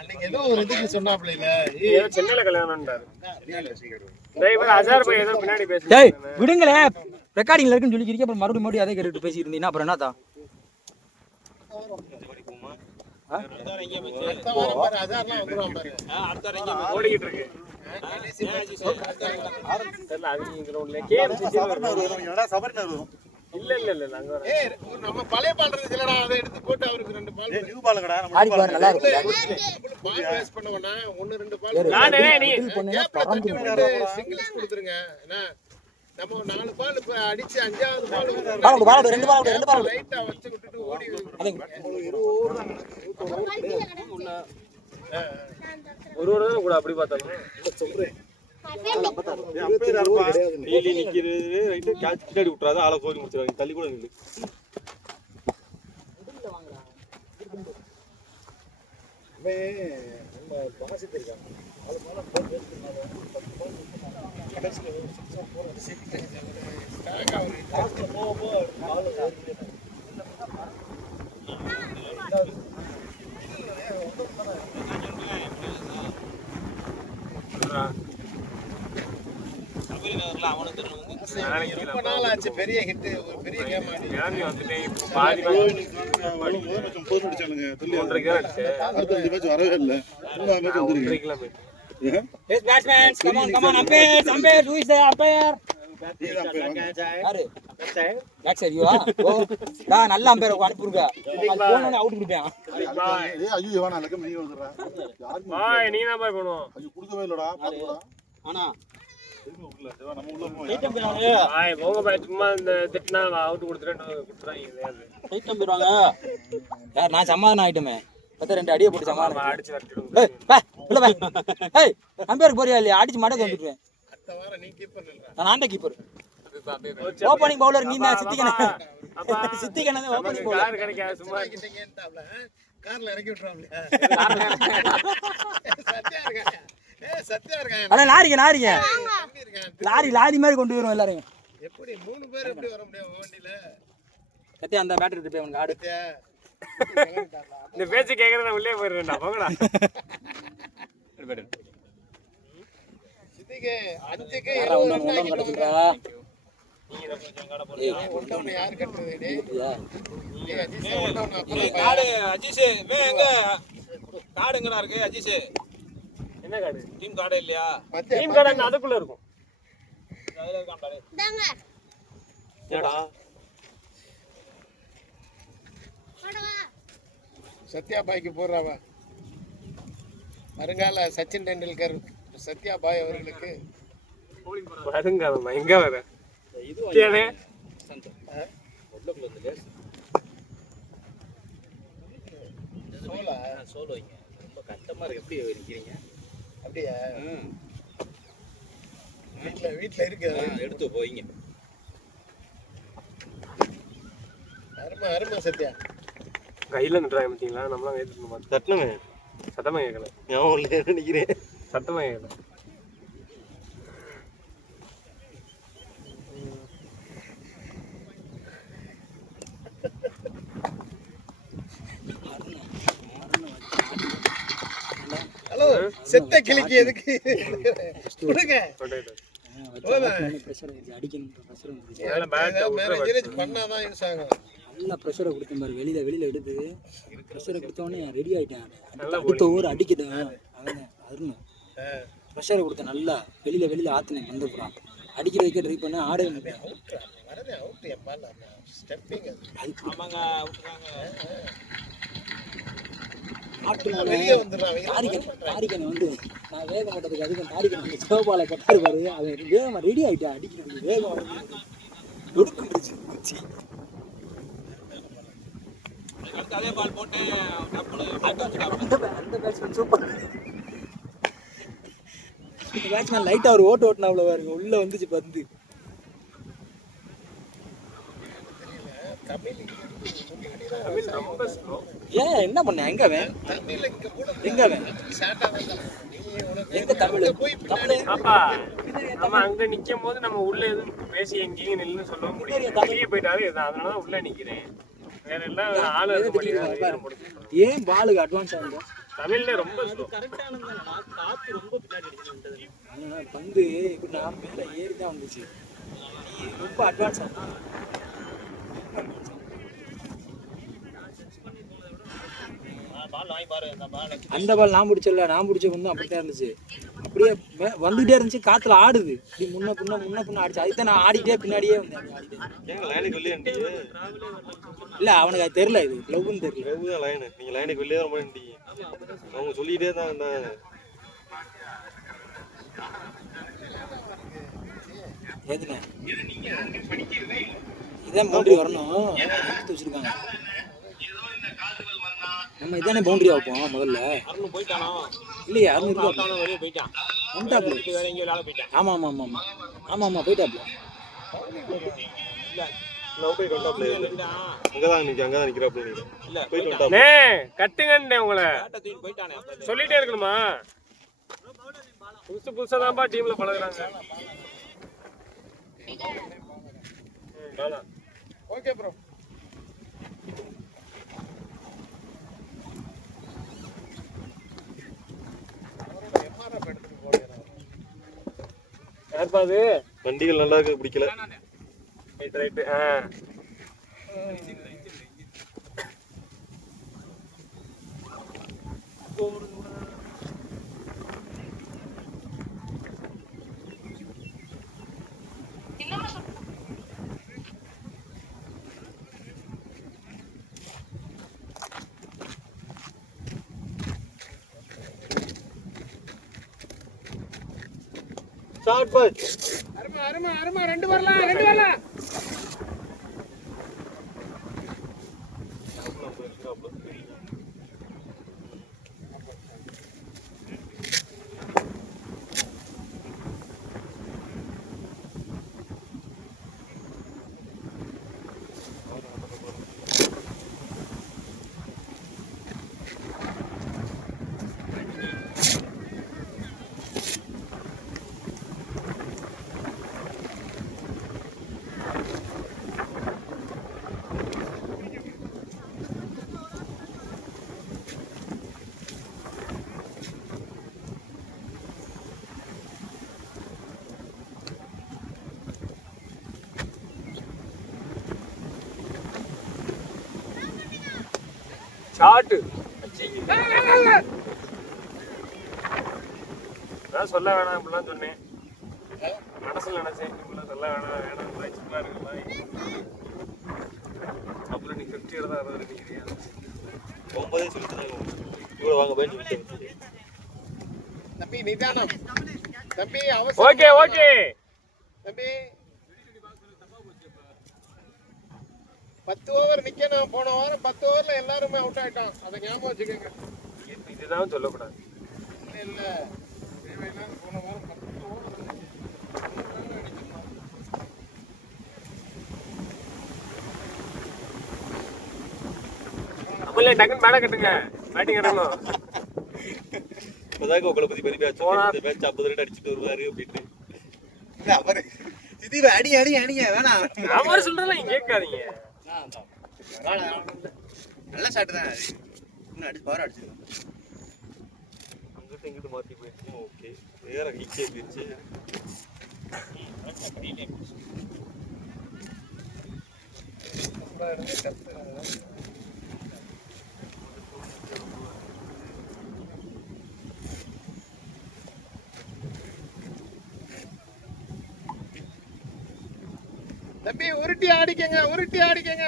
அன்னைக்கு ஏதோ ஒரு இதுக்கு சொன்னாப்ல சென்னையில கல்யாணம்ன்றாரு. டிரைவர் அசார் பையன் ஏதோ பின்னாடி பேசி. டேய் விடுங்களே, ரெக்கார்டிங்ல இருக்குன்னு சொல்லிக்கிறீங்க, அப்புறம் மறுபடியும் அதே கேட்டுட்டு பேசிட்டு இருந்தீங்கன்னா அப்புறம் என்னதா? ஓடிக்கிட்டு இருக்கு. இல்ல இல்ல இல்ல நாங்க நம்ம பழைய பால் இருக்கு இல்லடா, அதை எடுத்து போட்டு அவருக்கு 2 பால் நியூ பால்ங்கடா ஆடி பாரு நல்லா இருக்கு. பால் வேஸ்ட் பண்ணவனா 1 2 பால் நானே நீ பண்ணுங்க பறந்து சிங்கிள்ஸ் கொடுத்துருங்க. என்ன நம்ம 4 பால் இப்ப அடிச்சு 5வது பால் பால் பால் ரெண்டு பால் லைட்டா வச்சு விட்டுட்டு ஓடி ஒரு கூட அப்படி பார்த்தாலும் சொல்றேன். நீலி நிக்கிறது ரைட்டு கேட்ச் பின்னாடி விட்டுறாத, ஆளை கோரி முடிச்சிருவாங்க. தள்ளி கூட நில்லு. ரொம்ப நாள் ஆச்சு பெரிய ஹிட், ஒரு பெரிய கேம் ஆடி. பாதி அடிச்சானுங்க. அடுத்த மேட்ச் வரவே இல்லை. Yes batsman, come on umpire, who is the umpire? யாரு? back side you ஓ டா நல்ல umpire அனுப்புங்க. போனோனே அவுட் குடுப்பேன். ஐயோ வேணா லக்கம் நீ வந்துறா. பாய் நீ தான் பாய் பண்ணுவோம். ஐயோ குடுக்கவே இல்லடா, பாத்துடா. ஆனா நம்ம உள்ள போய் பாய் போங்க பாய், சும்மா இந்த திட்டுனா அவுட் குடுத்துறாங்க. ரைட் அம்பீர்வாங்க. யார் நான் சமாதானம் ஆயிட்டமே. பத்த 2 அடியே போட்டு சமாதானம் அடிச்சு வரட்டிடுங்க. ஏய் பா உள்ள பா. ஏய் அம்பீருக்கு போறியா இல்லையா? அடிச்சு மடக்கு வந்துடுவேன். அடுத்த வாரம் நீ கீப்பர் இல்லடா. நான் ஆண்ட கீப்பர். ஓபனிங் பவுலர் நீ தான் சித்திகன. சித்திகன ஓபனிங் பவுலர். கார் கிடைக்காது சும்மா கிட்டங்கேன்டாப்ல கார்ல இறக்கி விட்டுறாப்ல. சத்தியா இருக்காங்க. சத்தியா இருக்காங்க. அட லாரிங்க லாரி மாதிரி கொண்டு வருவோம் எல்லாரையும். எப்படி 3 பேர் எப்படி வர முடியும் வண்டியில? கத்தியா அந்த பேட்டரி எடுத்து போய் அவனுக்கு ஆடு. இந்த பேச்சு கேக்குறத உள்ளே போயிடுறேன்டா போங்கடா. சித்திகே 5க்கு ஒண்ணு கடத்துறா. ஏய் ஒண்ணு யார் கட்டுறது டேய்? ஏய் அஜிஸ் ஒண்ணு அப்புறம் காடு அஜிஸ் எங்க காடு எங்கடா இருக்கு அஜிஸ்? என்ன காடு? டீம் கார்டே இல்லையா? டீம் கார்டு அதுக்குள்ள இருக்கும். அதுல இருக்கான்டா. தாங்க என்னடா? போடவா சத்யா பாய்க்கு போடுறாவ. வருங்கால சச்சின் டெண்டுல்கர் சத்யா பாய் அவர்களுக்கு வருங்க எங்க வர கேளே சோலோங்க ரொம்ப கஷ்டமா இருக்கு. எப்படி இருக்கீங்க? அப்படியே வீட்டுல இருக்கு எடுத்து போயிங்க. அருமை சத்யா கையில நின்றாங்க பாத்தீங்களா? நம்மளாம் ஏத்துட்டு பார்த்தோம். தட்டணுமே. சத்தமா கேட்கல. நான் உள்ளே நிக்கிறேன். சத்தமா கேட்கல. ஹலோ செத்த கிளிக்கு எதுக்கு கொடுங்க? பண்ணாதான் யூஸ் ஆகும். நல்லா ப்ரெஷரை கொடுத்தேன் பாரு, வெளியில எடுத்து ப்ரெஷரை கொடுத்தோடனே ரெடி ஆகிட்டேன். அடுத்த ஓவர் அடிக்கிட்டேன். அருணும் ப்ரெஷரை கொடுத்தேன் நல்லா. வெளியில ஆற்றினேன் வந்துடுறான். அடிக்கிற வைக்க ட்ரை பண்ண ஆடவே முடியும். தாரிக்கனை வந்து நான் வேகம் பட்டதுக்கு அதுக்கு தாரிக்கனை வந்து சிவபாலை கட்டாரு பாரு. அவன் வேகமாக ரெடி ஆகிட்டேன் அடிக்கிறதுக்கு. வேகம் ஒடுக்கிடுச்சு. அதே பால் போட்டு அந்த பேட்ஸ்மேன் சூப்பர். இந்த பேட்ஸ்மேன் லைட்டாக ஒரு ஓட்டினாவில் பாருங்க. உள்ள வந்துச்சு பந்து. ஏன் என்ன பண்ண? எங்க தமிழ் நம்ம அங்க நிக்கும் போது நம்ம உள்ள எதுவும் பேசி எங்கேயும் நில்லுன்னு சொல்ல முடியும். வெளியே போயிட்டாரு அதனாலதான் உள்ள நிக்கிறேன். வேற எல்லாம் ஆளு இருக்க மாட்டேங்குது. ஏன் பாலுக்கு அட்வான்ஸ் ஆகுது? தமிழ்ல ரொம்ப slow. பந்து இப்படின்னா மேலே ஏறி தான் வந்துச்சு, ரொம்ப அட்வான்ஸ் ஆகும். அந்த பால் நான் பிடிச்சல, நான் பிடிச்ச வந்து அப்படித்தான் இருந்துச்சு, அப்படியே வந்துகிட்டே இருந்துச்சு, காத்துல ஆடுது, இப்படி முன்ன பின்ன ஆடிச்சு. அதுதான் நான் ஆடிட்டே பின்னாடியே வந்தேன். இல்ல அவனுக்கு அது தெரியல, இது லவ்னு தெரியல. நீங்க லைனுக்கு வெளியே ரொம்ப அவங்க சொல்லிட்டே தான் ஏதுண்ணே இதான் பவுண்டரி வரணும் எடுத்து வச்சிருக்காங்க. நம்ம இதானே பவுண்டரி வைப்போம் முதல்ல. இல்லையா அருண் வெளியே போயிட்டான். வந்துட்டாப்ல. வேற எங்கேயும் விளையாட போயிட்டான். ஆமா போயிட்டாப்ல. கட்டுங்கன்னு உங்களை சொல்லிட்டே இருக்கணுமா? புதுசா தான்ப்பா டீம்ல பழகுறாங்க. Okay bro. யாருப்பா அது? வண்டிகள் நல்லா இருக்கு, பிடிக்கல. ரைட்டு. Short but. அருமா ரெண்டு வரலாம். ஷார்ட். நான் சொல்ல வேணாம் இப்படிலாம் சொன்னேன், மனசுல நினைச்சேன். இப்படிலாம் சொல்ல வேணாம் சும்மா இருக்கு மாதிரி. அப்புறம் நீ 50 தான் 60 நினைக்கிறியா? 9 சொல்லிட்டு இவ்வளோ வாங்க போய் சொல்லிட்டு. தம்பி நிதானம் தம்பி, ஓகே தம்பி. 10 ஓவர் நிக்கணும். போன வாரம் 10 ஓவர்ல எல்லாருமே அவுட் ஆயிட்டான், அதை ஞாபகம் வச்சுக்கோங்க. இதுதான் சொல்லக்கூடாது. இல்ல போன வாரம் 10 ஓவர் அப்பல டக்குன்னு மேல கட்டுங்க, பேட்டிங் இறங்கணும். இப்போதான் உங்களை பத்தி பெரிய மேட்ச் 50 ரன் அடிச்சுட்டு வருவாரு அப்படின்னு. அடிங்க வேணாம். அவர் சொல்றதெல்லாம் நீங்க கேட்காதீங்க. நல்ல ஷாட் தான் அது. இன்னும் அடிச்சு பவர் அடிச்சிருக்கோம். அங்கிட்ட இங்கிட்ட மாத்தி போயிடுச்சு. ஓகே, வேற ஹிச்சே போயிடுச்சு. தம்பி உருட்டி ஆடிக்கங்க.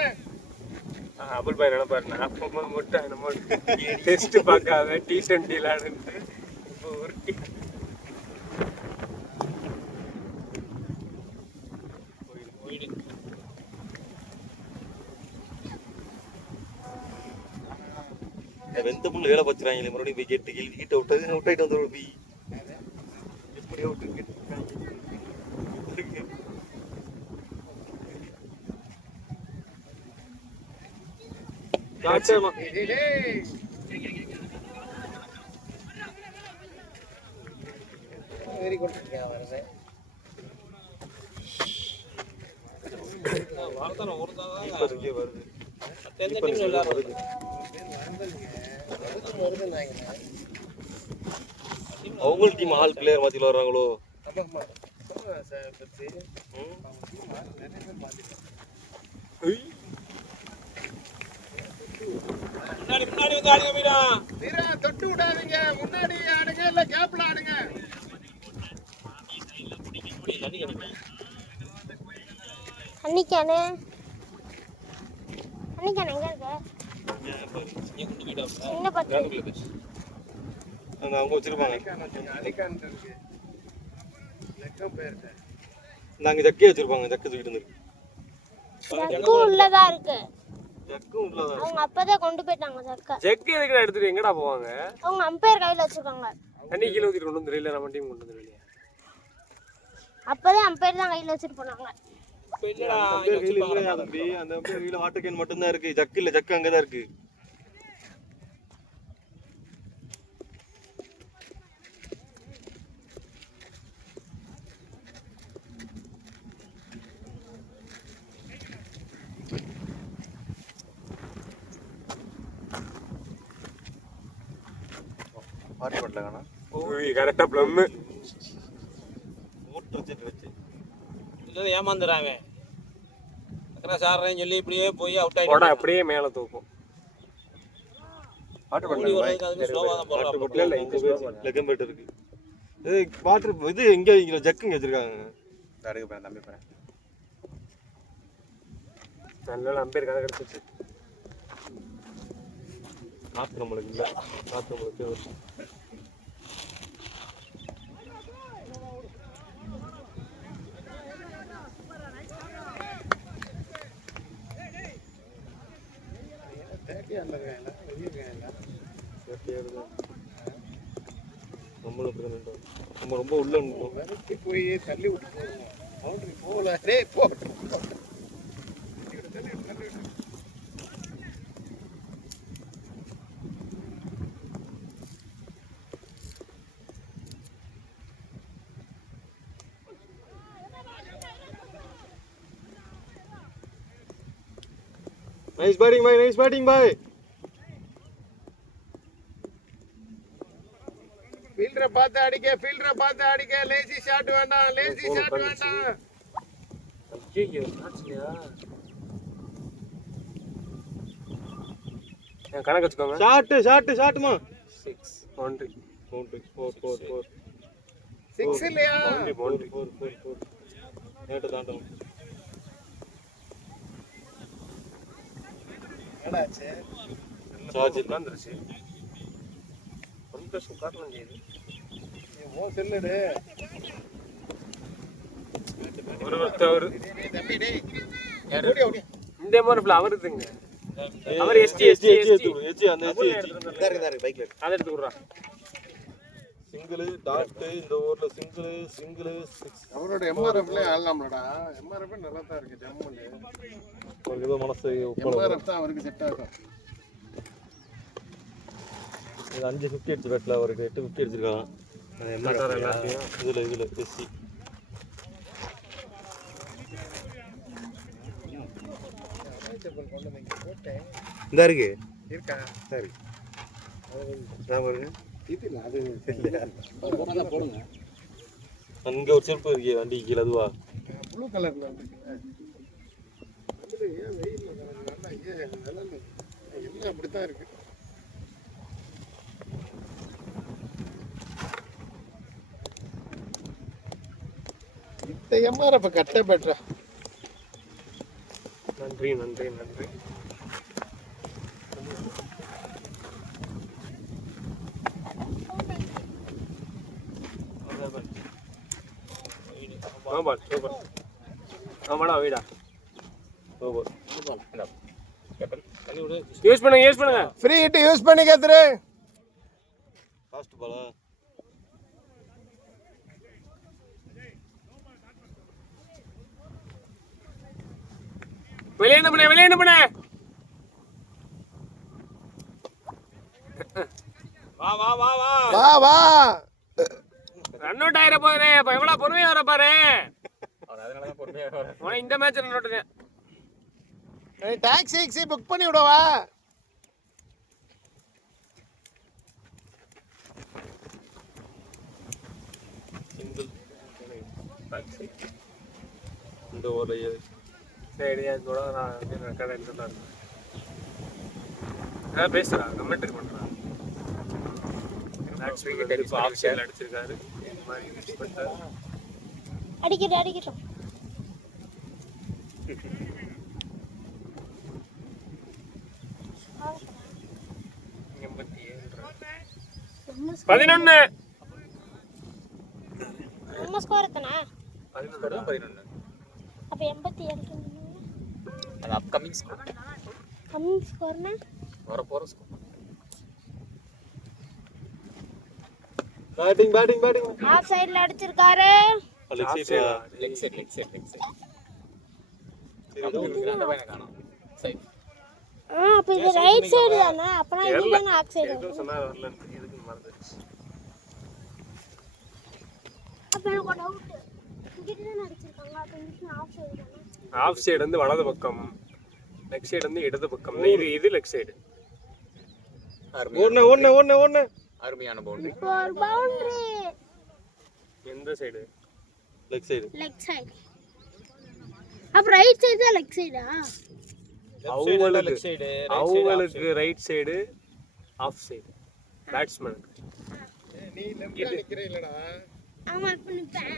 அபுல் பாய் நினைப்பாரு, நான் முட்டை என்னமோ டெஸ்ட் பார்க்காத T20 விளையாடுன்ட்டு இப்போ உருட்டி. வெந்த முள்ள வேலை பார்த்துறாங்க, மறுபடியும் போய் கேட்டு கேள்வி கிட்ட விட்டாயிட்டு வந்து போய் எப்படியோ விட்டு கேட்டு வெரி குட். வருது வார்த்தை ஒரு தான் வருது. எந்த டீம் விளையாடுறது அவங்க டீம் ஆல் பிளேயர் மாத்தி விளையாடுறாங்களோ? முன்னாடி முன்னாடி வந்து ஆடுங்க மீரா. வீரா தொட்டு விடாதீங்க, முன்னாடி ஆடுங்க இல்ல கேப்ல ஆடுங்க. அன்னிக்கானே அன்னிக்கானே எங்க இருக்க? என்ன பத்து அவங்க வச்சிருப்பாங்க. அடிக்கான் இருக்கு. லெக்கம் போயிருக்க. நாங்க ஜக்கே வச்சிருப்பாங்க. ஜக்கு தூக்கிட்டு வந்து. ஜக்கு உள்ளதா இருக்கு. ஜக்கு உள்ளதா. அவங்க அப்பதான் கொண்டு போயிட்டாங்க ஜக்க. ஜெக் எதுக்குடா எடுத்துட்டு எங்கடா போவாங்க? அவங்க அம்பையர் கையில வச்சிருக்காங்க. தண்ணி கீழ ஊத்திட்டு கொண்டு வந்து இல்ல நம்ம டீம் கொண்டு வந்து இல்லையா? அப்பதான் அம்பையர் தான் கையில வச்சிட்டு போனாங்க. இல்லடா அந்த வீல வாட்டர் கேன் மட்டும் தான் இருக்கு. ஜக்கு இல்ல, ஜக்கு அங்கதான் இருக்கு. பாட்டி பட்டல காணா. ஓய் கரெக்ட்டா ப்ளம். ஓட்டர் செட் வச்சு. இல்ல ஏமாந்துறாங்க. அக்கற சாறேன்னு சொல்லி இப்படியே போய் அவுட் போடா ஆயிடுவாங்க. அப்படியே மேல தூக்கும். பாட்டி ஓடி வரதுக்கு அதுக்கு ஸ்லோவா தான் போறாங்க. பட்டல லெகம் பெட் இருக்கு. ஏய் வாட்டர் இது எங்க இங்க ஜக்கு இங்க வச்சிருக்காங்க. தடக்கு போறேன் தம்பி போறேன். நல்ல அம்பேர் கதை கிடைச்சிச்சு. காத்து நம்மளுக்கு இல்ல. காத்து நம்மளுக்கு நம்ம ரொம்ப உள்ள விரட்டி போய் தள்ளி விட்டு போவோம். பவுண்டரி போகல. டேய் போட்டு. நைஸ் பேட்டிங் பாய், நைஸ் பேட்டிங் பாய். ஃபீல்டரை பார்த்து அடிக்க, ஃபீல்டரை பார்த்து அடிக்க. லேசி ஷாட் வேண்டாம், லேசி ஷாட் வேண்டாம். ஐயோ ஆச்சுயா. நான் கணக்கு வச்சுக்கோங்க. ஷாட்மா 6 பவுண்டரி. 4 6 இல்லையா? பவுண்டரி. 4 நேட்ட தாண்டணும். என்னடாச்சு? சார்ஜ் உட்கார்ந்துருச்சு. கொஞ்சம் சுகாரலாம் செய்யுது. ஓ செல்லுடு. ஒருத்தர் தம்பி டேய். ஓடி ஓடி. இந்த மாதிரி அவருதுங்க. அவர் எஸ்டி அந்த இருக்கு பைக்ல இருக்கு. அதை எடுத்து விடுறா. சிங்கிள் டாட் இந்த ஊர்ல சிங்கிள் 6. அவரோட எம்ஆர்எஃப்ல ஆடலாம்லடா. எம்ஆர்எஃப் நல்லா தான் இருக்கு ஜம்முன்னு. அவருக்கு ஏதோ மனசு எம்ஆர்எஃப் தான் அவருக்கு செட் ஆகும். இது 550 அடிச்சு பேட்ல அவருக்கு 850 அடிச்சிருக்கான். இதுல எஸ்சி இந்த இருக்கு இருக்கா? சரி நான் பாருங்க. இது இல்ல அது போடுங்க போடுங்க. அங்க ஒரு செருப்பு இருக்கு வண்டி கீழ அதுவா ப்ளூ கலர்ல வந்துருக்கு. அதுல ஏன் வெயில்ல நல்லா ஏன் நிழல் எல்லாம் அப்படித்தான் இருக்கு. இந்த எம்ஆர்எஃப் கட்ட பெட்ரா. நன்றி நன்றி நன்றி. Super super. ஆமாடா வீடா. சூப்பர். யூஸ் பண்ணுங்க. ஃப்ரீ ஹிட் யூஸ் பண்ணி கேத்துரு. ஃபாஸ்ட் பாலா வெளியே என்ன பண்ண. வா ரன் அவுட் ஆயிர போறே. இப்ப எவ்வளவு பொறுமையா வர பாரு. அதனால தான் பொறுமையா இந்த match run out. Taxi book பண்ணி விடவா? இந்த ஒரு சரியா கூட நான் கடை எடுத்துட்டு இருக்கேன். பேசுறான் கமெண்ட் பண்றான். இப்போ ஆப்ஷன் அடிச்சிருக்காரு. இந்த மாதிரி யூஸ் பண்ணிட்டாரு. அடிக்கட்டும். நம்ம 11 ஸ்கோர் எத்தனை? 11 அப்ப 87 அது அப்கமிங் ஸ்கோர். கம்மிங் ஸ்கோர்னா வரப்போற ஸ்கோர். பேட்டிங் ஆஃப் சைடுல அடிச்சிருக்காரு. லெக் சைடு அந்த பையனை காணோம். சைடு அப்ப இது ரைட் சைடு தானே? அப்பனா இதுதானே ஆஃப் சைடு. ஏதோ சொன்னா வரல எதுக்கு மறந்துச்சு. அப்ப எனக்கு ஒரு டவுட். இங்கிட்ட தானே அடிச்சிருக்காங்க. அப்ப இது ஆஃப் சைடு தானே? ஆஃப் சைடு வந்து வலது பக்கம், லெக் சைடு வந்து இடது பக்கம். இது லெக் சைடு. ஒண்ணு அருமையான பவுண்டரி. இப்போ ஒரு பவுண்டரி. எந்த side? Leg side. Leg side. அப்ப ரைட் சைடு தான் லெக் சைடா? அவங்களுக்கு right side off side batsman. நீ லெஃப்ட்ல நிக்கிற இல்லடா. ஆமா இப்ப நிப்பேன்.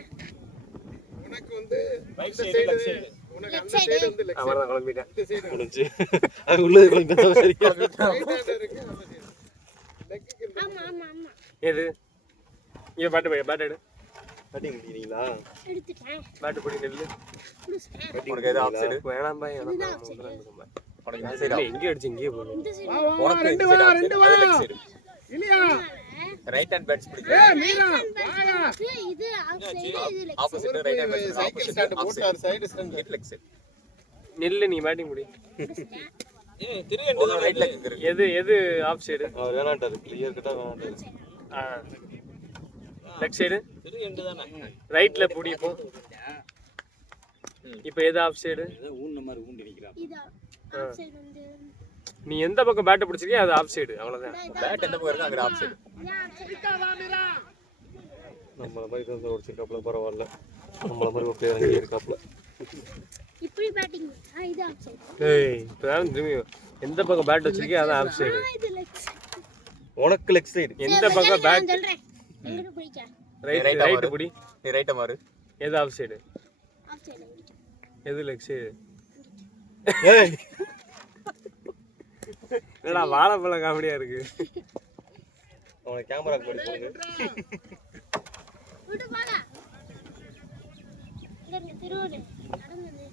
உனக்கு வந்து ரைட் இந்த சைடு சைடு உனக்கு அந்த சைடு வந்து லெஃப்ட் அவர்தான் கிளம்பிட்டேன். இந்த சைடு முடிஞ்சு அது உள்ள இருக்கு. சரியா ரைட் ஹேண்ட் இருக்கு அந்த சைடு. லெக்குக்கு ஆமா எது? இங்க பேட் எடு. பேட்டிங் முடியீங்களா? எடுத்துட்டேன். பேட் பிடி நெல்லு. புடிச்சிட்டேன். உனக்கு ஏதோ ஆஃப் சைடு. வேணாம் பாய். இதுதான் எனக்கு off side. உனக்கு இந்த சைடு. எங்கே அடிச்சு இங்கேயே போகுது. இந்த சைடு. உனக்கு ரெண்டு இந்த வா சைடு அது லெக் சைடு. இல்லையா? ரைட் ஹேண்ட் பேட்ஸ் பிடிக்கும். மீரா இது ஆஃப் சைடு இது leg opposite right hand bats cycle opposite stand off போட்டு சைடு. ஒரு சைடு ஸ்டாண்ட் இது லெக் சைடு. நெல்லு நீ பேட்டிங் முடி. ஏய் திருகண்டு ஒரு ரைட் லெக் இருக்கு. எது ஆஃப் சைடு? அவர் வேணாட்டாரு. கிளியர் கட்டா வேணாட்டாரு. லெக் சைடு திருகண்டு தானே. ரைட்ல புடி இப்போ. இப்போ எது ஆஃப் சைடு? ஏதோ ஊன்ன மாதிரி ஊண்டி நிக்கிறான். இது ஆஃப் சைடு வந்து நீ எந்த பக்கம் பேட்டை பிடிச்சிருக்கியோ அது ஆஃப் சைடு. அவ்வளவுதான். பேட் எந்த பக்கம் இருக்கு அங்க ஆஃப் சைடு. இது ஆஃப் சைடு. நம்மள மாதிரி தான் ஓடிச்சிருக்காப்ல பரவாயில்ல. நம்மள மாதிரி ஒரு பிளேயர் அங்கே இருக்காப்ல. இப்படி பேட்டிங் இது ஆஃப் சைடு. ஏய் இப்பதான் திரும்பி எந்த பக்கம் பேட் வச்சிருக்கியோ அது ஆஃப் சைடு. இது லெக் சைடு. உனக்கு லெக் சைடு. எந்த பக்கம் பேட் சொல்றேன். எங்க பிடிக்க? ரைட் புடி. நீ ரைட்ட மாறு. எது ஆஃப் சைடு? Off side. எது லெக் சைடு? ஏய் என்னடா வாழைப்பழம் காமெடியா இருக்கு. அவனை கேமராக்கு போடி போடுங்க. விட்டு போங்க. இங்க திருவோடு நடந்து.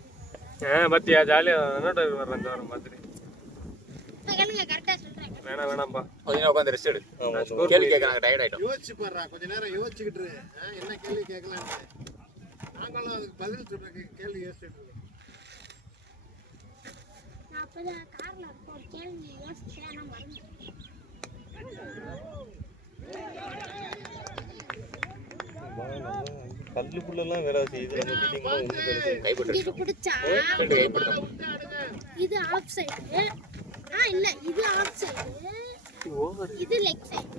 பத்தியா ஜாலியா என்னோட வர்றேன் இந்த வாரம் பார்த்துட்டு. கேளுங்க கரெக்டா சொல்றேன். வேணாம்ப்பா. கொஞ்ச நேரம் உட்கார்ந்து ரெஸ்ட் எடு. கேள்வி கேட்கறாங்க டயர்ட் ஆயிட்டோம். யோசிச்சு பாருடா கொஞ்ச நேரம் யோசிச்சுக்கிட்டு இரு. என்ன கேள்வி கேட்கலாம்னு நாங்களும் அதுக்கு பதில் சொல்றதுக்கு கேள்வி யோசிச்சுட்டு இருக்கோம். நான் அப்பதான் கார்ல ஒரு கேள்வி யோசிச்சேன் ஆனா மறந்துட்டேன். கல்லுக்குள்ளலாம் வேலை செய்யுது. நம்ம மீட்டிங்ல ஒண்ணு இது கைப்பற்று. பிடிச்சா ரெண்டு கைப்பற்று. இது ஆஃப் சைடு. இல்ல இது ஆஃப் சைடு. இது லெக் சைடு.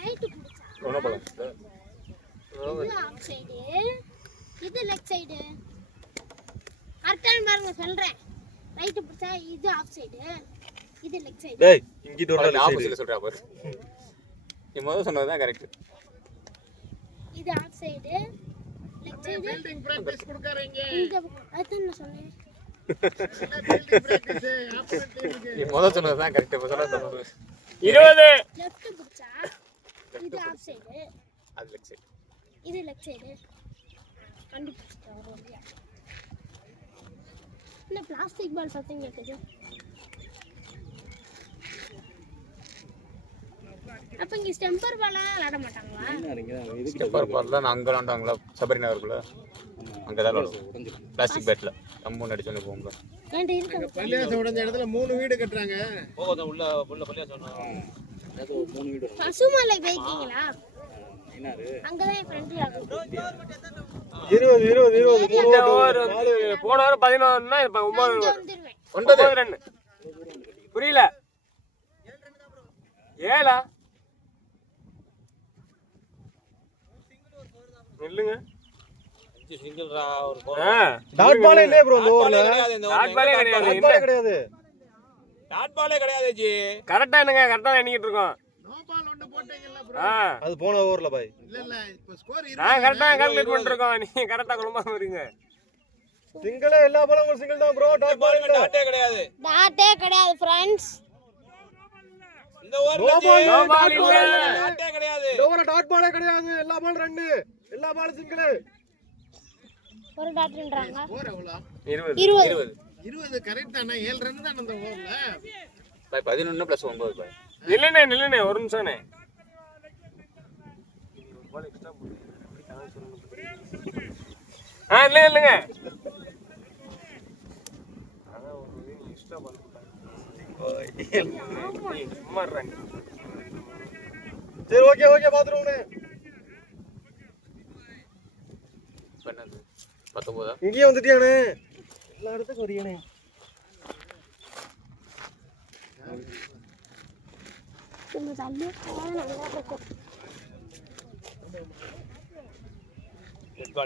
ரைட் பிடிச்சா ஒண்ணு போலாம். இது ஆஃப் சைடு. இது லெக் சைடு. கரெக்டா பாருங்க சொல்றேன். ரைட் பிடிச்சா இது ஆஃப் சைடு. இது லெக் சைடு. டேய் இங்கிட்ட ஒரு லெக் சைடு சொல்றா பாரு. நீ முதல்ல சொன்னது தான் கரெக்ட். இது off side. Leg side. Fielding practice கொடுக்கறீங்க. இந்த அதான் நான் சொன்னேன். ஃபீல்டிங் பிராக்டீஸ் ஆப்போசிட் டீமுக்கு. நீ முதல்ல சொன்னது தான் கரெக்ட். இப்ப சொன்னது 20. லெஃப்ட் பிடிச்சா இது ஆஃப் சைடு. அது லெக் சைடு. இது லெக் சைடு. கண்டுபிடிச்சிட்டேன் ஒரு வழியா. இந்த பிளாஸ்டிக் பால் சத்தம் கேக்குது. அப்ப இங்க ஸ்டெம்பர் பாலா விளையாட மாட்டாங்களா? ஸ்டெப்பர் பால்ல நான் அங்க விளையாண்டாங்களா சபரி நகருக்குள்ள அங்க தான் விளையாடுவோம். பிளாஸ்டிக் பேட்ல நம்ம அடிச்சோன்னு போகும்ல. ஏன்டா இருக்கு? பள்ளியாசம் உடைஞ்ச இடத்துல 3 வீடு கட்டுறாங்க. போகுது உள்ள பள்ளியா சொன்னோம். ஏதோ 3 வீடு. பசுமலை போய்க்கீங்களா? என்னாரு? அங்கதான் என் ஃப்ரெண்ட் 20 இந்த ஓவர் வந்து போன ஓவர் 11னா இப்ப 9 இங்க ஓவர் வந்துருவேன் 9 ரன். புரியல 7 நில்லுங்க. சிங்கிள் ஒரு டாட் பாலே இல்லையே ப்ரோ இந்த ஓவர்ல. கிடையாது இந்த டாட் பாலே கிடையாது. டாட் பாலே கிடையாது. டாட் பாலே கிடையாது ஜி. கரெக்டா என்னங்க கரெக்டா எண்ணிக்கிட்டு இருக்கோம். நோ பால் ஒன்னு போட்டீங்கல்ல ப்ரோ. அது போன ஓவர்ல பாய். இல்ல இப்ப ஸ்கோர் 20. நான் கரெக்டா கால்குலேட் பண்ணிட்டு இருக்கோம். நீங்க கரெக்டா குழம்பாம வரீங்க. சிங்கிள் எல்லா பாலும் ஒரு சிங்கிள் தான் ப்ரோ. டாட் பால் இல்ல. டாட்டே கிடையாது. டாட்டே கிடையாது ஃப்ரெண்ட்ஸ். இந்த ஓவர்ல நோ பால் இல்ல. டாட்டே கிடையாது. இந்த ஓவர்ல டாட் பாலே கிடையாது. எல்லா பால் ரன். எல்லா பால் சிங்கிள். ஒரு டாட்ன்றாங்க. ஸ்கோர் எவ்வளவு? 20 20 கரெக்ட் தானே. 7 ரன் தான் அந்த ஓவர்ல. பாய் 11 + 9 பாய். நில்லுனே ஒரு நிமிஷம்னே. இல்லைங்க சும்மா இருறாங்க. சரி ஓகே பாத்துறோம்னே. பண்ணது 19 இங்கேயே வந்துட்டியானே. எல்லா இடத்துக்கும் வரியனே. நம்ம தள்ளி போனா நல்லா இருக்கும்.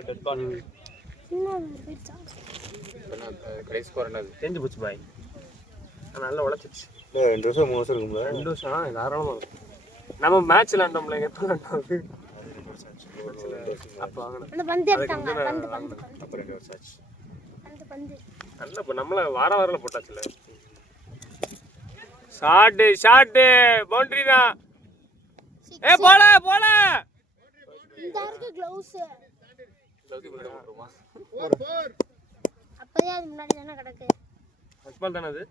Dead ball. இன்னும் பிடிச்சா. கடைசி ஸ்கோர் என்னது? தெரிஞ்சு போச்சு பாய். நல்லா உழைச்சிச்சு. 2 வருஷம் 3 வருஷம் இருக்கும்ல. 2 வருஷம் தாராளமா இருக்கும். நம்ம மேட்ச் விளாண்டோம்ல எப்போ விளாண்டோம் அப்போ வாங்கணும். அந்த பந்து எடுத்தாங்க. பந்து அப்ப 2 வருஷம் ஆச்சு. அந்த பந்து நல்ல இப்போ நம்மள வாரம் போட்டாச்சுல. ஷாட் பவுண்டரி தான். போல இந்த இருக்கு க்ளவுஸ். 4 அப்பவே அது முன்னாடி தான கிடக்கு. ஃபர்ஸ்ட் பால் தானே அது.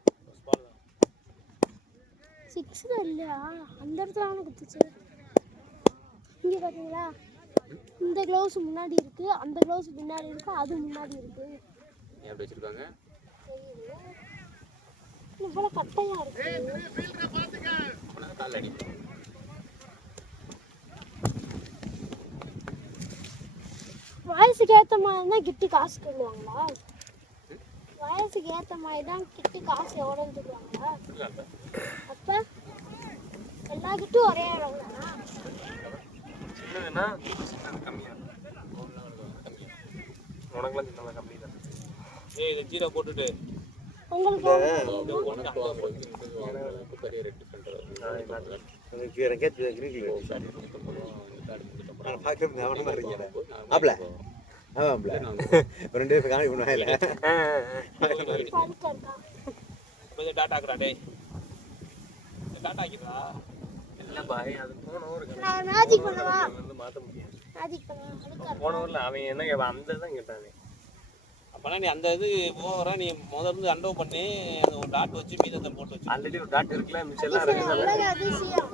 6 இல்லையா? அந்த இடத்துல தான குத்துச்சு. இங்க பாத்தீங்களா? இந்த க்ளவுஸ் முன்னாடி இருக்கு, அந்த க்ளவுஸ் பின்னாடி இருக்கு, அது முன்னாடி இருக்கு. ஏன் அப்படி வச்சிருக்காங்க? இவ்வளவு கட்டையா இருக்கு. கால்ல அடி. வயசுக்கு ஏத்த மாதிரி தான் கிட்டி காசு சொல்லுவாங்களா? வயசுக்கு ஏத்த மாதிரி தான் கிட்டி காசு எவ்வளோன்னு சொல்லுவாங்களா? அப்ப எல்லா கிட்டும் ஒரே இடம் தானா? சின்னதுன்னா கம்மியா உனக்குலாம் சின்னதாக கம்மி தான். இத ஜீரோ போட்டுட்டு உங்களுக்கு பெரிய ரெட் பண்றது. எனக்கு கிரீன் நான் பாக்குறது அவன மாதிரி இருக்கேன். ஆப்ல ஆமாப்ல. ரெண்டு பேர் காணி பண்ணுவாங்க இல்ல. பழுக்க இருக்கா? கொஞ்சம் டாட்டா ஆக்குறா டேய். டாட்டா ஆக்கிடா. இல்ல பாய் அது போன ஓவர் நான் மேஜிக் பண்ணவா? வந்து மாத்த முடியாது. மேஜிக் பண்ணவா? பழுக்க போன ஓவர்ல அவன் என்ன கேட்பான் அந்த தான் கேட்டானே. அப்பனா நீ அந்த இது ஓவரா நீ முதல்ல இருந்து அண்டோ பண்ணி அந்த ஒரு டாட் வச்சு மீதத்தை போட்டு வச்சு. ஆல்ரெடி ஒரு டாட் இருக்குல்ல மிச்சம் எல்லாம் இருக்குல்ல. நல்ல அதிசயம்.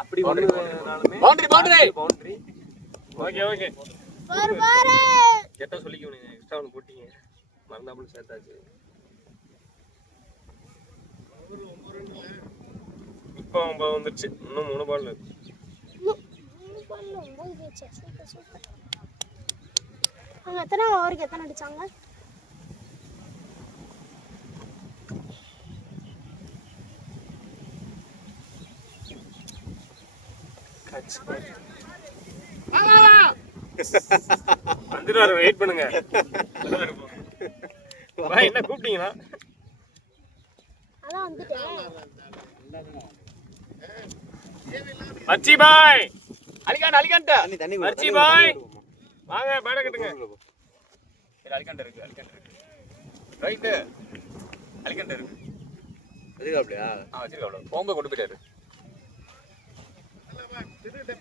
அப்படி ஒண்ணுனாலுமே பவுண்டரி. ஓகே பாரு கெட்ட சொல்லிக்கணும். எக்ஸ்ட்ரா ஒன்று போட்டீங்க மறந்தாப்புல சேர்த்தாச்சு. இப்போ வந்துருச்சு. இன்னும் 3 பால் இருக்கு. அவங்க எத்தனை ஓவருக்கு எத்தனை அடிச்சாங்க? வந்துடுவாரு வெயிட் பண்ணுங்க. பாய் என்ன கூப்பிட்டீங்களா? அதான் வந்துட்டேன். மச்சி பாய் அலிகாண்ட தண்ணி மச்சி பாய் வாங்க பேட கட்டுங்க. அலிகாண்ட இருக்கு. ரைட் அலிகாண்ட இருக்கு. அதுக்கு வச்சிருக்காப்ல. போகும்போது கொண்டு போயிட்டாரு.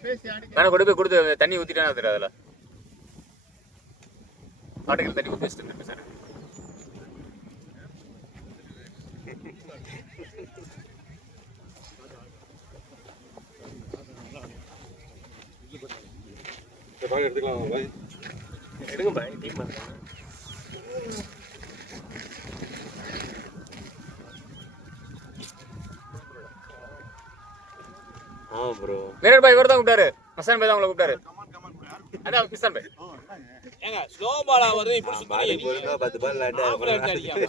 பேசி ஆடி நான் கொண்டு போய் கொடுத்து தண்ணி ஊத்திட்டானே அதுல அதுல ஆட்டுக்கு தண்ணி ஊத்தி வச்சுட்டு சார். எடுத்துக்கலாம் பாய். எடுங்க பாய் டீம் பண்ணுங்க. ப்ரோ நேரர் பாய் இவர் தான் கூப்பிட்டாரு. மசான் பாய் தான் உங்களை கூப்பிட்டாரு. அதான் கிஷன் பாய் ஏங்க ஸ்லோ பாலா வருது இப்படி பாடி சுத்தி போடுங்க 10 பால் ஆஃப்ல இருந்து அடிக்காம.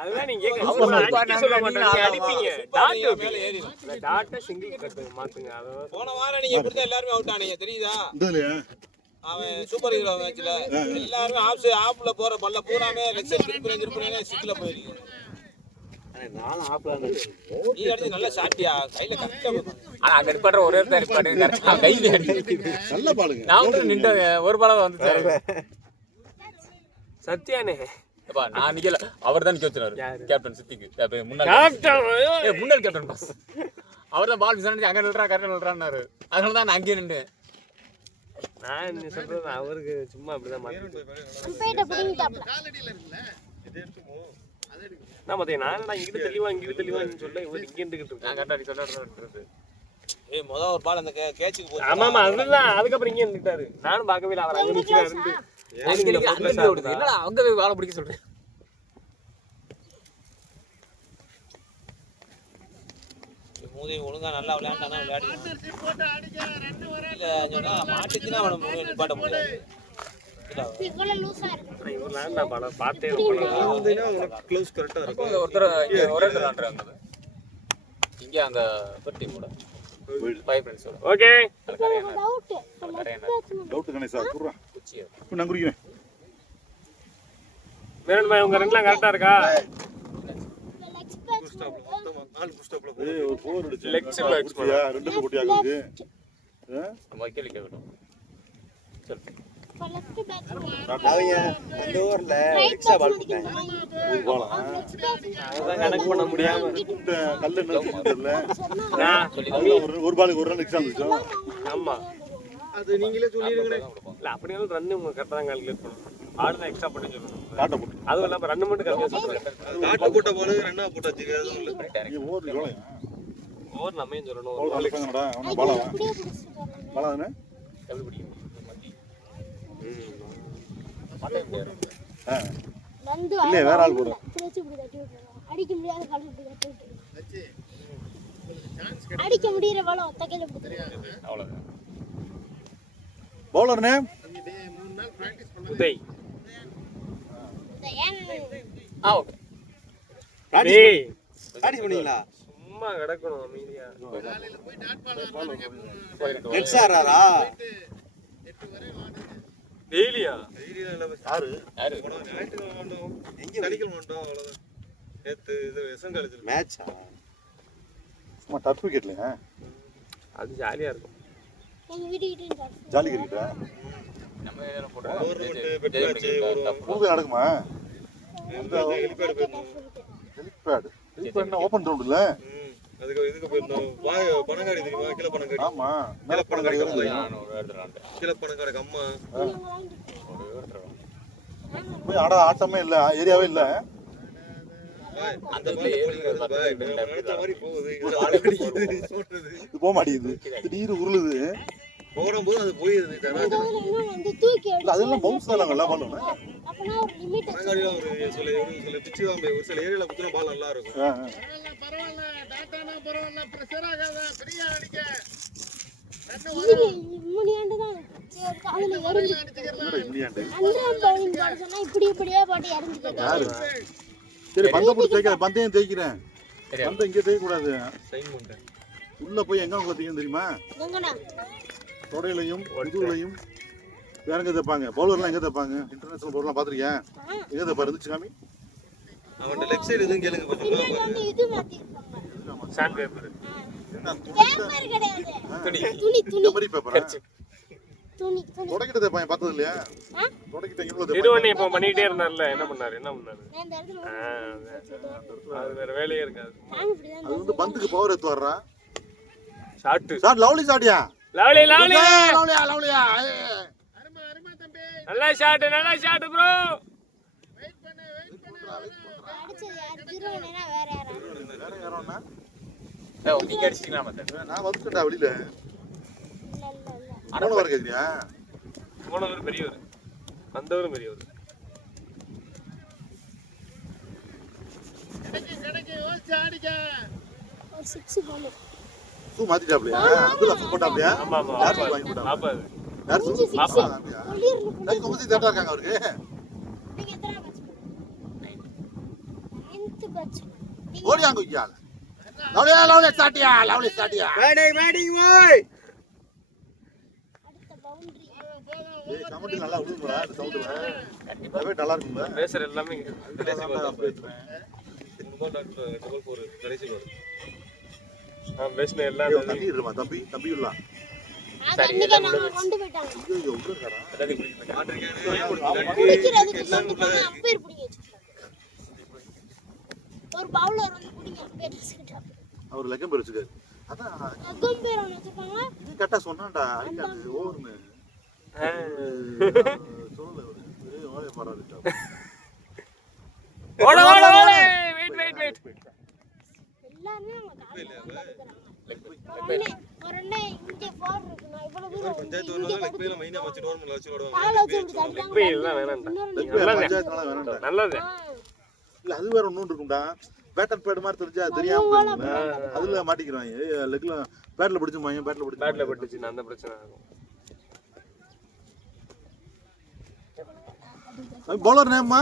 அதுதான் நீங்க கேட்க அடிக்க சொல்ல மாட்டாங்க, நீங்க அடிப்பீங்க. டாட் மேல ஏறிடும். டாட்டை சிங்கிள் கட்டு மாத்துங்க. அது போன வாரம் நீங்க இப்படிதான் எல்லாருமே அவுட் ஆனீங்க தெரியுதா? அவன் சூப்பர் ஹீரோ மேட்ச்ல எல்லாருமே ஆஃப்ல போற பல்ல பூராமே லெக்சர் திருப்பி சிக்ல போயிருக்கு. நானும் ஆப்ல நீ அடிச்சு நல்ல ஷாட்டியா கையில கரெக்டா ஆனா அங்க நிப்பாடுற ஒரே ஒருத்தர் நிப்பாடு கரெக்டா கையில அடிக்குது. நல்ல பாலுங்க. நான் கூட நின்று ஒரு பாலம் வந்துட்டாரு. சத்யானே அப்பா நான் நிக்கல, அவர் தான் நிக்க வச்சாரு கேப்டன் சித்திக்கு. அப்ப முன்னாள் முன்னாள் கேப்டன் பாஸ் அவர் தான் பால் மிஸ் பண்ணி அங்க நில்றா கரெக்டா நில்றான்னாரு. அதனால தான் நான் அங்கேயே நின்று. நான் என்ன சொல்றது, அவருக்கு சும்மா அப்படிதான் மாத்தி அம்பைட்ட புடிங்கிட்டாப்ல. நான் பாத்தேன், நான் இங்கிட்டு தெளிவான்னு சொல்ல இவரு இங்க இருந்துகிட்டு நான் இருக்கேன். கரெக்டா நீ சொல்றது. ஏய் முதல் ஒரு பால் அந்த கேட்சுக்கு போச்சு. ஆமா அதுதான். அதுக்கப்புறம் இங்க இருந்துட்டாரு. நானும் பார்க்கவே இல்லை, அவர் அங்க நிக்கிறாரு. என்னடா அங்க போய் வாழ பிடிக்க சொல்றேன். மூதி ஒழுங்கா நல்லா விளையாண்டானா விளையாடி இல்ல சொன்னா மாட்டுச்சுன்னா அவனை நிப்பாட்ட முடியாது. இவ்வளவு லூசா இருக்கு. இவரெல்லாம் நான் படம் பார்த்தே ரொம்ப க்ளோஸ் கரெக்டா இருக்கும். ஒருத்தர் இங்க ஒரே இடத்துல விளாண்டுறாங்க. இங்க அந்த டீம் கூட 5 ஃப்ரெண்ட்ஸோட. ஓகே. டவுட். டவுட் கணேசா குறா. குச்சியா இப்போ நான் குடிக்கிறேன். மேரன் பாய் உங்க ரெண்டுலாம் கரெக்டா இருக்கா? லெக் ஸ்பேக் நாலு புஷ் ஸ்டாப்ல ஏய் ஒரு 4 அடிச்சு. லெக்ஸ் பேக்ஸ் குடியா ரெண்டு போட்டியா இருக்கு. நம்ம கேள்வி கேட்கணும். சரி லெஃப்ட் பேக் அவங்க அந்த ஊர்ல எக்ஸ்ட்ரா பால் போட்டாங்க. ஒரு பாலா. அதான் கனெக்ட் பண்ண முடியாம இந்த கல்ல என்ன தெரியல. நான் ஒரு பாலுக்கு ஒரு ரன் எக்ஸ்ட்ரா வந்துச்சு. ஆமா. அது நீங்களே சொல்லிருங்க. இல்ல அப்படினாலும் ரன் உங்க கரெக்டா தான் கால்குலேட் பண்ணணும். ஆடுனா எக்ஸ்ட்ரா பண்ணி சொல்லணும். காட்ட போட்டு. அதுவும் இல்லாம ரன் மட்டும் கம்மியா சொல்றேன். காட்டு போட்ட பால் ரன்னா போட்டாச்சு. அதுவும் இல்ல. நீ ஓவர் ஜோலை. ஓவர் நம்மையும் சொல்லணும். பால் அடிப்பாங்கடா. அவன பாலா. அப்படியே பிடிச்சிட்டாங்க. பாலா தானே? எப்படி பிடிக்கும்? நந்து இல்ல வேற ஆள் போடு. பிடிச்சு இப்படி தட்டி விட்டுறாங்க. அடிக்க முடியாத பால் இப்படி தட்டி விட்டுறாங்க. அடிக்க முடியற பால் ஒத்த கையில பிடிச்சிருக்காங்க. அவ்வளவுதான். Bowler name Uday. ஓகே. டேய் பிராக்டிஸ் பண்ணீங்களா? சும்மா கிடக்கணும் அமைதியா. நெட் சாராரா? டெய்லியா? யாரு? யாரு? எங்க கடிக்கல் மாட்டோம் அவ்வளவுதான். நேத்து இது எஸ்என் காலேஜ்ல மேட்சா? சும்மா டஃப் விக்கெட்ல. அது ஜாலியா இருக்கும். எங்க வீட்டுக்கிட்ட ஜாலி கிரிக்கெட்டா? நம்ம ஏதோ போடுறோம். கவர்மெண்ட் பெட் மேட்ச் பூவே நடக்குமா? ஹெலிபேட் போயிருந்தோம். ஹெலிபேட். ஹெலிபேட்னா ஓபன் கிரவுண்ட் இல்ல? அதுக்கு இதுக்கு போயிருந்தோம். பணங்காடி தெரியுமா? கீழ பணங்காடி. ஆமா. கீழ பணங்காடி நான் ஒரு இடத்துல விளாண்டேன். கீழ பணங்காடி அம்மா. ஒரு இடத்துல விளாண்டேன். போய் ஆட்டமே இல்ல, ஏரியாவே இல்ல. அந்த பால் போலிங்கிறது பாய். நினைச்ச மாதிரி போகுது. இதுல ஆடுறது சொல்றது. இது போக மாட்டேங்குது. திடீர் உருளுது. போடும்போது அது போயிடுது. வந்து தூக்கி இல்ல அதெல்லாம் பவுன்ஸ் தான் நல்லா பால். அப்பனா ஒரு லிமிட் பணங்காடியில ஒரு சில பிச்சு தான் ஒரு சில ஏரியால குத்துனா பால் நல்லா இருக்கும். முனியாண்டு தான் அதுல எரிஞ்சு முடியாண்டு. அண்டர் பவுலிங் போட சொன்னா இப்படியே போட்டு எரிஞ்சுக்கிட்டு யாரு? சரி பந்த போட்டு தேய்க்கிற பந்தயம் தேய்க்கிறேன். பந்தம் இங்கே தேய்க்க கூடாது. சைன் பண்றேன். உள்ள போய் எங்க உங்களை தேய்க்கும் தெரியுமா? எங்கடா தொடையிலையும் இதுலையும் வேற எங்க தேய்ப்பாங்க? பவுலர்லாம் எங்க தேய்ப்பாங்க? இன்டர்நேஷனல் பவுலர்லாம் பாத்திருக்கேன். எங்க தேய்ப்பா இருந்துச்சு காமி? அவன் லெக் சைடு எதுவும் கேளுங்க பாத்தீங்களா? பின்னாடி வந்து இது மாத்திருக்காங்க. Sand paper. பேப்பர் கிடையாது. துணி இந்த மாதிரி பேப்பரா? துணி தொடக்கிட்ட தேய்ப்பாங்க பார்த்தது இல்லையா? ஆ? தொடக்கிட்ட இவ்வளவு இது தேய்ப்பாங்க. ஒண்ணு இப்ப பண்ணிட்டே இருந்தார்ல, என்ன பண்ணாரு? நான் இந்த இடத்துல அது வேற வேலையே இருக்காது. நான் இப்படிதான் அது வந்து பந்துக்கு பவர் ஏத்து வர்றா. ஷாட். ஷாட் லவ்லி ஷாட்யா. Lovely lovely. லவ்லியா லவ்லியா. நல்ல ஷாட் ப்ரோ. அடிச்சது யார்? திருவண்ணா வேற யாரா? வேற யாரோன்னா? நீங்க அடிச்சிட்டீங்களா மத்த? நான் வந்துட்டேன்டா வெளியில. இல்ல அடல வர கேக்குறியா? போனவர் பெரியவர். வந்தவரும் பெரியவர். ஒரு 6 பால் சூ மாத்திட்டாப்லையா? அதுல போட்டாப்லையா? ஆமா ஆமா. யார் வாங்கி போட்டா? பாப்பா. யார் மூஞ்சி six. பாப்பா அப்படியா குளிர்னு கை கும்பத்தி தேட்டா இருக்காங்க அவருக்கு நீங்க எத்தனை batch? 9th batch. ஓடியாங்க ஐயா லவ்லி ஸ்டார்ட்டியா பேட்டிங் போய் அடுத்த boundary. ஏய் கமெண்ட் நல்லா விடுங்கடா இந்த சவுண்ட்ல கண்டிப்பாவே நல்லா இருக்குங்க பேசுற எல்லாமே இங்க கடைசி பேசுன எல்லாம் தண்ணி இருமா தம்பி இல்ல கண்டிப்பா நாங்க கொண்டு போயிட்டாங்க. ஐயோ உள்ள இருக்காரா குடிக்கிறதுக்கு கொண்டு போய் அப்பேர் புடிங்க வச்சிருக்காங்க. ஒரு பவுலர் வந்து புடிங்க அப்பேர் வச்சிட்டாங்க. அவர் லெக்கம் பேர் வச்சிருக்காரு அதான் அகம் பேர் ஒன்னு வச்சிருக்காங்க. இது கரெக்டா சொன்னான்டா அடிக்காது ஓவர்னு சொல்லல ஓலே பரவாயில்லை ஓட வெயிட் எல்லாரும் அவங்க காலையில வந்துறாங்க. ஒரு அண்ணே இங்க ஃபார் இருக்கு. நான் இவ்வளவு தூரம் பஞ்சாயத்து வரல லெக்பேல மைனா வச்சிட்டு வரணும் வச்சு ஓடுவாங்க. கால வச்சு தட்டாங்க. லெக்பே எல்லாம் வேணாம்டா. பஞ்சாயத்துனால வேணாம்டா நல்லது. இல்ல அது வேற ஒண்ணு இருக்கும்டா பேட்டர்ன் பேட் மாதிரி தெரிஞ்சா தெரியாம போயிடுங்க அதுல மாட்டிக்கிறாங்க லெக்ல பேட்ல பிடிச்சுமாங்க பேட்ல பட்டுச்சு அந்த பிரச்சனை ஆகும். பவுலர் நேம்மா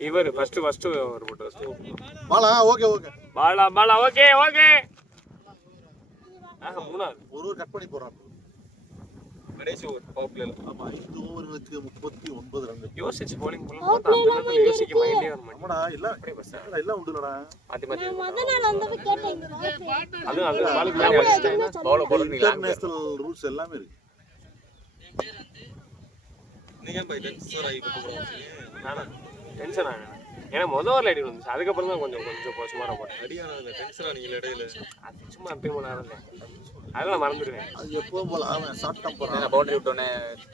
இவர் ஃபர்ஸ்ட் ஒரு போட்டு பாலா ஓகே பாலா ஓகே மூணாவது ஒரு கட் பண்ணி போறான் கடைசி ஒரு பவர் பிளேல ஆமா 5 ஓவருக்கு 39 ரன் யோசிச்சு bowling பண்ணலாம் பார்த்தா அந்த நேரத்துல யோசிக்க மைண்டே வர மாட்டேங்குது. ஆமாடா இல்ல இல்ல உண்டுலடா மாத்தி முத நாள் வந்தப்ப கேட்டேன். அது பாலுக்கு மேல அடிச்சிட்டாங்க. பவுலர் போடுறது இன்டர்நேஷனல் ரூல்ஸ் எல்லாமே இருக்கு நீங்க பை டென்ஷன் ஆகி போறோம் நானா டென்ஷன் ஆனேன். ஏன்னா முதல்ல அடி வந்துச்சு அதுக்கப்புறம் தான் கொஞ்சம் சுமாரா போட்டேன். அடியான டென்ஷன் ஆனீங்க இடையில அது சும்மா அப்பயும் போல அதெல்லாம் மறந்துடுவேன். அது எப்பவும் போல அவன் ஷார்ட் டம் போறான் பவுண்டரி விட்டோன்னே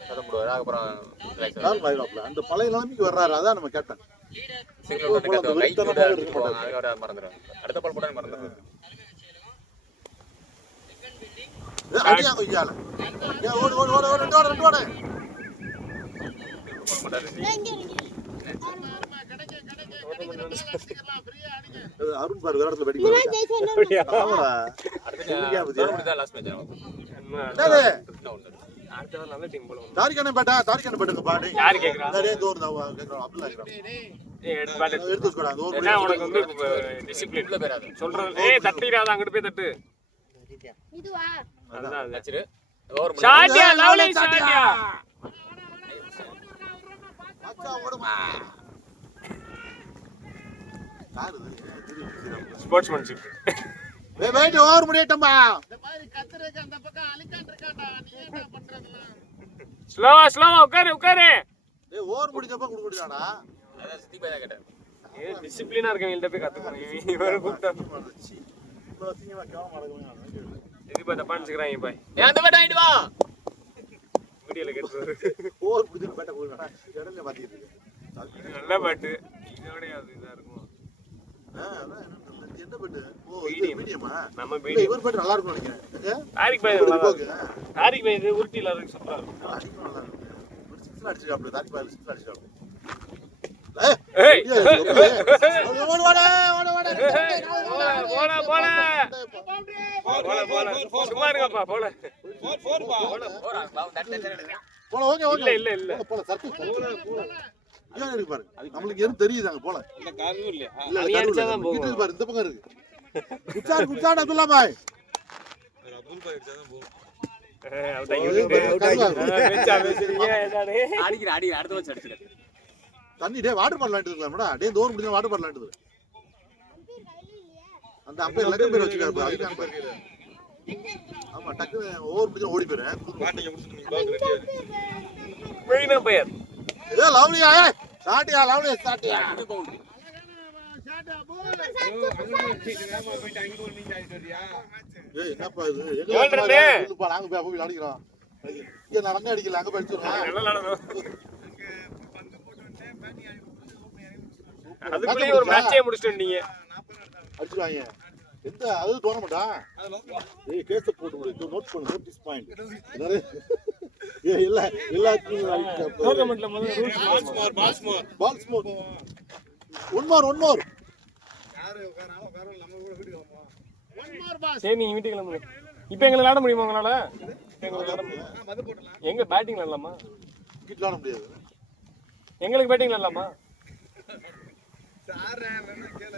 சதம் போடுவாரு அப்புறம் அந்த பழைய நிலைமைக்கு வர்றாரு அதான் நம்ம கேட்டேன் சிங்கிள் மறந்துடுவேன். அடுத்த பால் போட மறந்துடுவேன். அடியா கொய்யால ஓடு அருண் பாரு வேற இடத்துல வெடி நல்ல டீம் போல தாரிக்கான பேட்டுங்க பாடு யாரு கேக்குறா நிறைய தோர் கேக்குறோம் அப்துல்லா எடுத்து வச்சுக்கடா அந்த என்ன உனக்கு வந்து டிசிப்ளின் சொல்றது தட்டிராத அங்கிட்டு போய் தட்டு இதுவா அதுதான் வச்சிரு ஷாட்டியா லவ்லி ஷாட்டியா அக்கா ஓடுமா கார் ஸ்போர்ட்ஸ்மேன்ஷிப் வெயிட் ஓவர் முடியட்டமா இந்த மாதிரி கத்துறதுக்கு அந்த பக்கம் அலிகான் இருக்கான்டா நீ என்ன பண்றது ஸ்லோவா உட்காரு டேய் ஓவர் முடிஞ்சப்ப குடுக்குறாடா அத சித்தி பையா கேட்டேன். டிசிப்ளினா இருக்கவங்கள்ட்ட போய் கத்துக்கணும். இவர கூப்பிட்டா இவ்வளவு சீக்கிரமா கேவமா நடக்குது இது பா தப்பா நினைச்சுக்கறாங்க பாய். அந்த பேட் ஆயிடு வா வீடியோல கேட்றாரு. ஓவர் முடிஞ்ச பேட்ட போடுடா இடல்ல மாத்திட்டு இருக்கு நல்ல பாட்டு இதோட அது இதா இருக்கும். என்ன பேட்டு ஓ இது மீடியமா நம்ம இல்ல வீடியோ இவர் பேட்டு நல்லா இருக்கும் நினைக்கிறேன் தாரிக் பாய் இது உருட்டில இருக்கு சூப்பரா இருக்கும். அடிக்கும் நல்லா இருக்கும் ஒரு சிக்ஸ் அடிச்சிருக்காப்ல தாரிக் பாய் சிக்ஸ் அடிச்சிருக்காப்ல ஏய் போல சும்மா இருங்கப்பா போல போல ஓகே இல்ல போல சர்க்கிள் ஏன் இருக்கு பாரு நமக்கு எது தெரியுதாங்க போல இல்ல கருவு இல்ல இல்ல நீ அடிச்சா தான் போகும் பாரு இந்த பக்கம் இருக்கு குச்சார் அப்துல்லா பாய் அபுல் பாய் அடிச்சா தான் போகும் அடிக்கிற அடுத்த வச்சு அடிச்சிரு. தண்ணி டே வாட்டர் பாட்டில் வாங்கிட்டு இருக்கலாம்டா டே தோர் முடிஞ்ச வாட்டர் பாட்டில் வாங்கிட்டு அந்த அம்பையர் லெக்கம் பேர் வச்சுக்காரு அலிகான் பாரு ஆமா டக்கு ஓவர் முடிஞ்ச ஓடி போயிரு பாட்டிங்க முடிச்சிட்டு நீங்க பால் ரெடியா இருக்கு மெயினா பையர் ஏ லவ்லியா ஸ்டார்ட்டியா லவ்லியா ஸ்டார்ட்டியா ஏய் என்னப்பா இது எங்க நாங்க போய் அடிக்கிறோம் இங்க நாங்க அடிக்கல அங்க போய் அடிச்சிரோம் அதுக்குள்ளே ஒரு மேட்சே முடிச்சிட்டு நீங்க அடிச்சுவாங்க எந்த அது டோர்னமெண்டா ஏய் கேஸ் போட்டு விடு நோட் பண்ணு நோட்டீஸ் பாயிண்ட் ஏய் இல்ல டோர்னமென்ட்ல முதல்ல rules balls more one more யாரு உட்காராம நம்ம கூட வீட்டுக்கு வாமா ஒன் மோர் பாஸ் சரி நீங்க வீட்டுக்கு கிளம்புங்க இப்போ எங்களை விளையாட முடியுமா உங்களால எங்க பேட்டிங்ல இல்லாமா? கிரிக்கெட் விளையாட முடியாது. எங்களுக்கு பேட்டிங்ல இல்லாமா?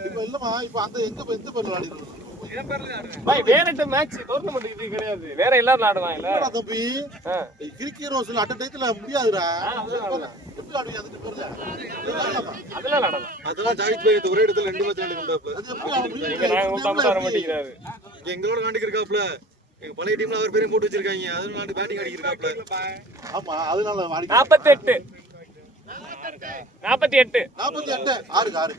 இப்ப இல்லம்மா, இப்ப அந்த எந்த பேர்ல விளையாடிட்டு பாய் வேற மேட்ச் டோர்னமெண்ட் இது கிடையாது. வேற எல்லாரும் ஆடுவாங்க இல்ல தம்பி. கிரிக்கெட் ரோஸ்ல அட்ட டைத்துல முடியாதுடா. எப்படி ஆடுவீங்க அதுக்கு பேர்ல? அதெல்லாம் ஆடலாம். அதெல்லாம் ஜாயித் பாய் ஒரே இடத்துல 2 மேட்ச் ஆடுறாப்ல. அது எப்படி ஆட முடியும்? இங்க நாங்க கூப்பிட்டா வர மாட்டேங்கிறாரு. எங்களோட காண்டிக்கு இருக்காப்ல. எங்க பழைய டீம்ல அவர் பேரையும் போட்டு வச்சிருக்காங்க. அதுல நாட்டு பேட்டிங் அடிக்கிறாப்ல. ஆமா, அதனால 48 48 48 6 6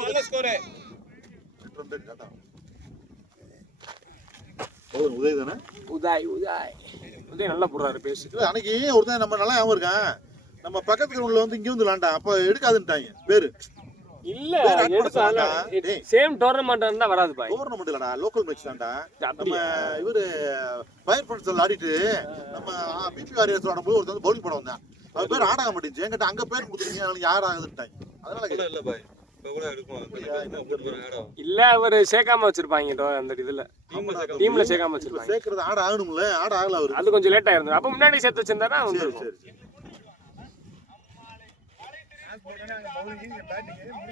நல்ல ஸ்கோர். உதய் தானே? உதய் நல்லா போடுறாரு பேசு. இல்ல அன்னைக்கு ஒருத்தன் நம்ம நல்லா ஞாபகம் இருக்கான். நம்ம பக்கத்து கிரவுண்ட்ல வந்து இங்க வந்து விளையாண்டா. அப்ப எடுக்காதுன்ட்டாங்க பேரு. இல்ல எடுத்தாங்க. சேம் டோர்னமெண்ட் இருந்தா வராது பாய். டோர்னமெண்ட் இல்லடா, லோக்கல் மேட்ச் தான்டா. நம்ம இவரு ஃபயர் ஃபோர்ஸ்ல ஆடிட்டு நம்ம பிபி வாரியர்ஸ் ஆடும்போது ஒருத்தன் பவுலிங் போட வந்தான். அவன் பேர் ஆடாக மாட்டேங்குது. என்கிட்ட அங்க பேர் கொடுத்துருக்கீங்க, யார் ஆகுதுன்ட்டாங்க. அதனால இல்ல பாய். இப்ப கூட எடுக்கும். இல்ல அவர் சேர்க்காம வச்சிருப்பாங்க அந்த இதுல. டீம்ல சேர்க்காம வச்சிருப்பாங்க. சேர்க்கிறது ஆட ஆகணும்ல, ஆட ஆகல அவரு. அது கொஞ்சம் லேட் ஆயிருந்தது. அப்ப முன்னாடி சேர்த்து வச்சிருந்தாரா வந்துருக்கும்.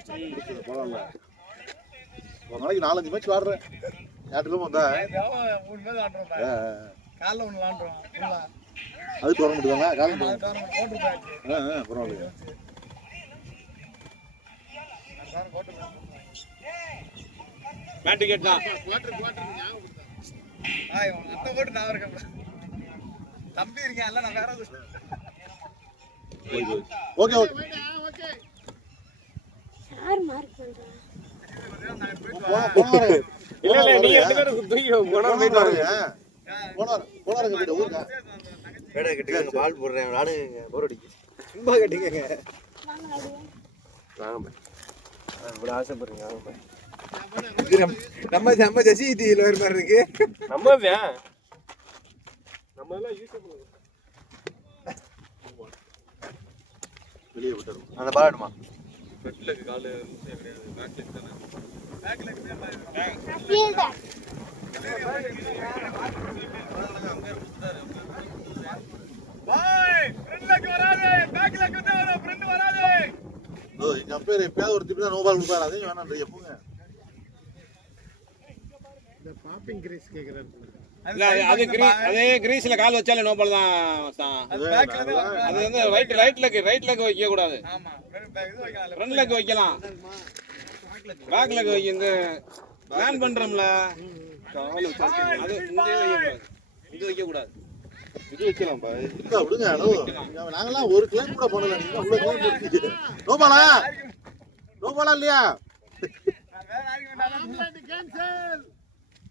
சரி பரவாயில்ல. ஒரு நாளைக்கு 4-5 மேட்ச் ஆடுறேன். யார்ட்டிலும் வந்தா 3 மேட்ச் ஆடுறோம். காலைல ஒன்று விளாண்டுறோம். அது டோர்னமெண்ட் தானே? காலையில் போட்டுருக்காங்க. பரவாயில்லையா? பேட் டிக்கெட் தான். அத்தை போட்டு நான் இருக்கேன். தம்பி இருக்கேன் இல்ல, நான் வேற ஓகே ஓகே. யார் மார்க் பண்றா? இல்ல நீ ரெண்டு பேரும் தூக்கி போனா போயிடுவாங்க. போனாருங்க போய்ட்டு ஊருக்கா. வேடா கட்டிங்க பால் போடுறேன். நானுங்க போர் அடிக்கு. சும்மா கட்டிங்க. வாங்க பாய். இவ்வளவு ஆசைப்படுறீங்க. வாங்க பாய். நம்ம ஜெசி டிவில வர மாதிரி இருக்கு. நம்மதான் நம்ம எல்லாம் யூடியூப்ல வெளியே விட்டுறோம். அந்த பால் எடுமா. பெட்ல கால் கிடையாது. பேக்ல தானே. ஃபீல்டர். பாய் ஃப்ரெண்ட்லக்கு வராதே. பேக்ல குத்த வர ஃப்ரெண்ட் வராதே. எங்க பேர் எப்பயாவது ஒரு திப்பி தான் நோ பால் கொடுப்பாரு. அதையும் வேணான்றீங்க போங்க. அதே கிரீஸ்ல கால் வச்சாலே நோ பால் தான். அது வந்து ரைட் லெக் வைக்க கூடாது. ஆமா, ஃப்ரண்ட் லெக் வைக்கலாம். பேக் லெக் வைக்க இந்த பிளான் பண்றோம்ல, அது இங்க வைக்க கூடாது. இது வைக்கலாம் பா. இல்ல விடுங்க. நாங்கலாம் ஒரு கிளைம் கூட பண்ணல. நீங்க அவ்வளவு கிளைம் போட்டீங்க. நோ பாலா? நோ பாலா இல்லையா?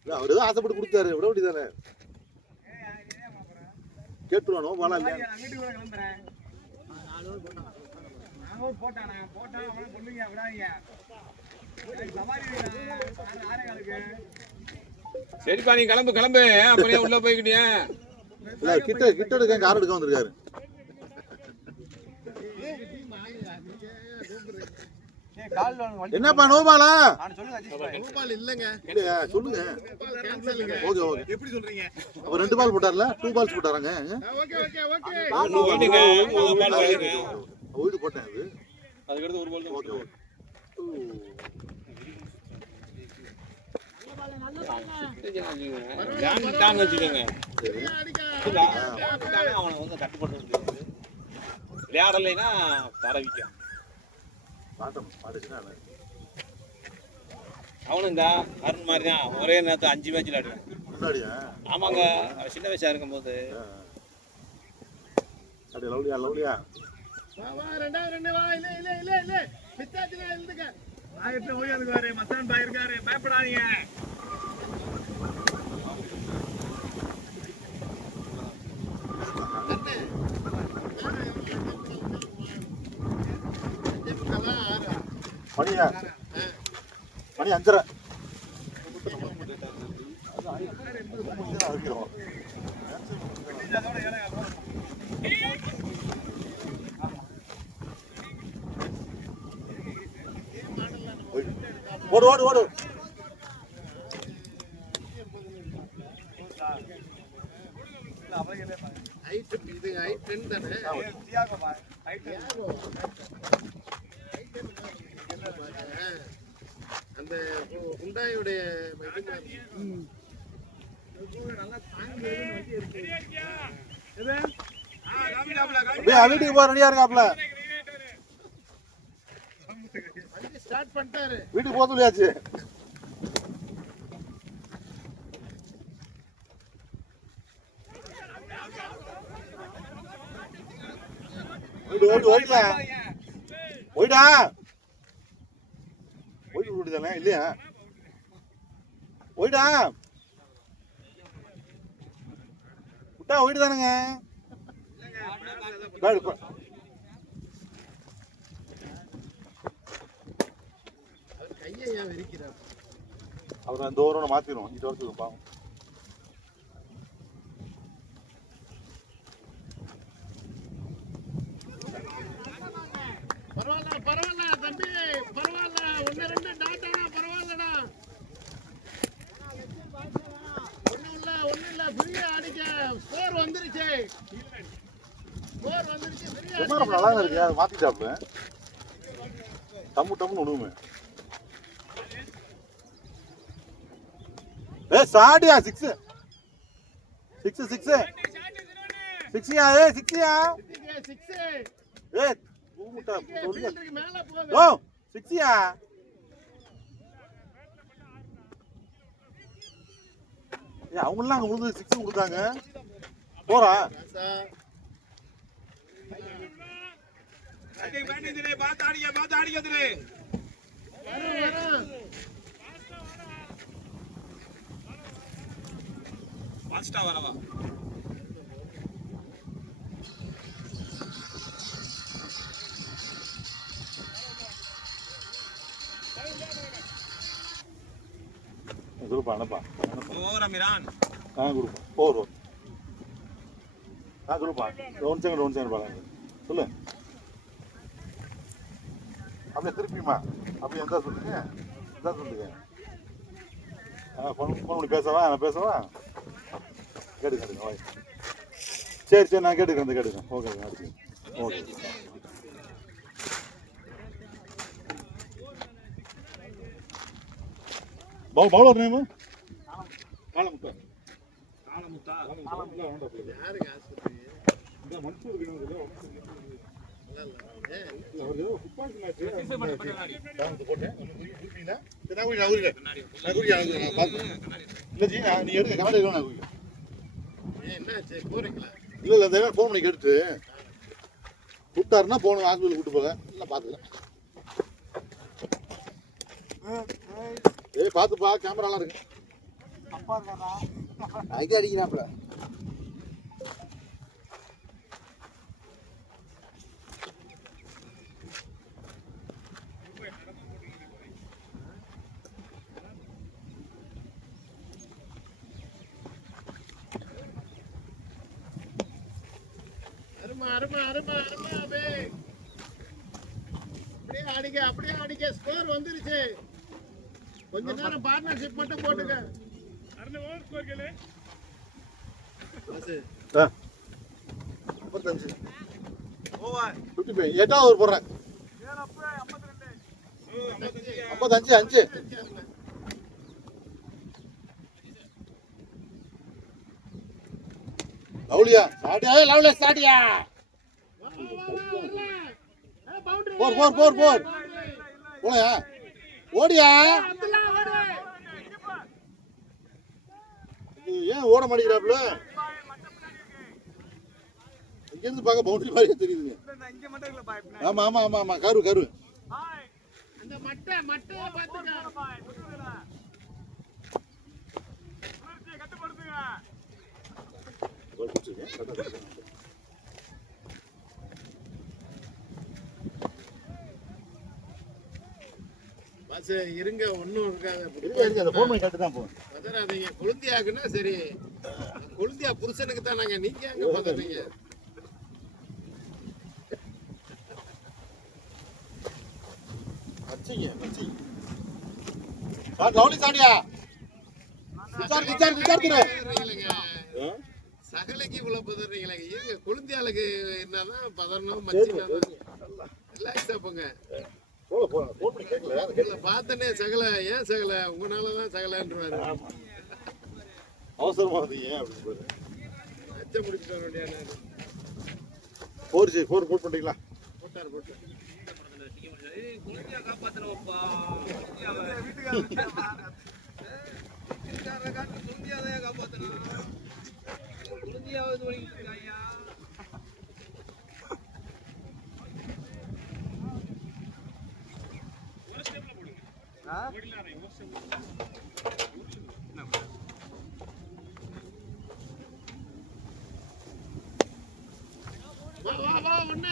இல்ல அவரு ஆசைப்பட்டு கொடுத்தாரு. விட வேண்டியதானே? கேட்டுருவா நோ பாலா இல்லையா? சரிப்பா, நீ கிளம்பு. அப்புறம் உள்ள போய்கிட்டியா? இல்ல கிட்ட எடுக்க கார் எடுக்க வந்திருக்காரு. என்னப்பா நோ பாலா? இல்லங்க இல்லையா சொல்லுங்க. Okay okay. எப்படி சொல்றீங்க? அப்ப 2 பால் போட்டார்ல, 2 பால்ஸ் போட்டாராங்க. ஓய்டு போட்டேன் அது. அதுக்கு அடுத்து ஒரு பால் தான். Okay okay. அவனை வந்து கட்டுப்பட்டு முடியாது. விளையாடலைன்னா தரவிக்க அவனும் இந்த அருண் மாதிரி தான். ஒரே நேரத்தை 5 மேட்ச் விளையாடுவேன். ஆமாங்க, சின்ன வயசா இருக்கும் போது. லவ்லியா பயப்படாதீங்க. மணி 5:30. ஓடு அந்த குண்டாயுடைய வீட்டுக்கு போக ரெடியா இருக்காப்ல வீட்டுக்கு போக சொல்லியாச்சு ஓடிடா ஓடி விடுதானே இல்லையா ஓய்டா விட்டா ஓய்டு தானுங்க அவர் அந்த ஓரோட மாத்திரும் இங்கிட்ட வரத்துக்கு பாவம் பரவாயில்ல தம்பி பரவாயில்ல 1-2 டாட்டானா பரவாயில்லடா ஒண்ணும் இல்ல ஃப்ரீயா அடிக்க ஸ்கோர் வந்துருச்சு நல்லா இருக்கு அதை மாத்திட்டாப்ல டம்முன்னு விடுமே சாடியா 6 6 ஏ 6 ஏ பூமுட்டா ஓ 6 ஏ அவங்கலாம் அங்க விழுந்து 6 கொடுத்தாங்க போறா பாத்து அடிக்க ஃபாஸ்டா வரவா குருப்பா அனுப்பா ஓ ரமிரான் குருப்பா போறோம் குருப்பா ஒன் செகண்ட் பாருங்க சொல்லு அப்படியே திருப்பியுமா அப்படியே எந்த சொல்லுங்க எந்த சொல்லுங்க ஃபோன் பண்ணி பேசவா நான் பேசவா கேட்டுக்கேன் வாய் சரி நான் கேட்டுக்கிறேன் ஓகே ஓகே பவுலர் நேமு காலமுத்தா யாருக்கு ஆஸ்பத்திரி இந்த மன்சூர் நீ எடுக்க கனடா என்னாச்சு போறீங்களா இல்ல இந்த ஃபோன் பண்ணி கேட்டுட்டு கூப்பிட்டாருன்னா போகணும் ஹாஸ்பிட்டல் கூப்பிட்டு போக இல்லை பார்த்துக்கலாம் ஏய் பார்த்துப்பா கேமராலாம் இருக்கு அதுக்கு அடிக்கிறாப்ல அருமா அப்படியே அடிக்க ஸ்கோர் வந்துருச்சு கொஞ்ச நேரம் பார்ட்னர்ஷிப் மட்டும் போட்டுக்க எட்டாவது ஒரு போடுறேன் 55 லவ்லியா சாடியா லவ்லியா சாடியா போர் போலையா ஓடியா ஏன் ஓட மாட்டேங்கிறாப்ல இங்கிருந்து பார்க்க பவுண்டரி மாதிரியே தெரியுதுங்க ஆமா கரு அந்த மட்டை பஸ் இருங்க ஒன்றும் இருக்காது பதறாதீங்க கொழுந்தியாக்குன்னா சரி கொழுந்தியா புருஷனுக்கு தான் நாங்க நீங்க அங்க பதறீங்க சகலைக்கு இவ்வளவு பதறீங்களா? இருங்க, கொழுந்தியாளுக்கு என்னதான் பதறணும், மச்சினா ரிலாக்ஸா போங்க. பார்த்தனே சகல, ஏன் சகல, உங்களாலதான் சகலன்றாரு. அவசரமா வந்து ஏன் அப்படின்னு அச்சம் முடிச்சுட்டு வர வேண்டிய போர் போட் பண்ணிட்டீங்களா? போட்டார். வா ஒண்ணு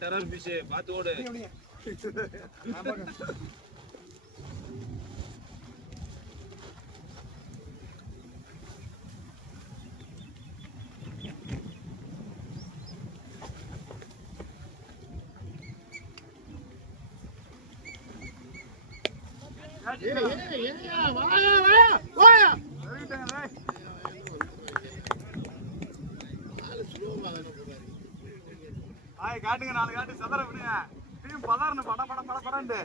டெரர் ஃபிஷ் பாத்து ஓடு. காட்டுங்க, 4 காட்டு சதற விடுங்க. டீம் பதறணும், பட பட பட படண்டு.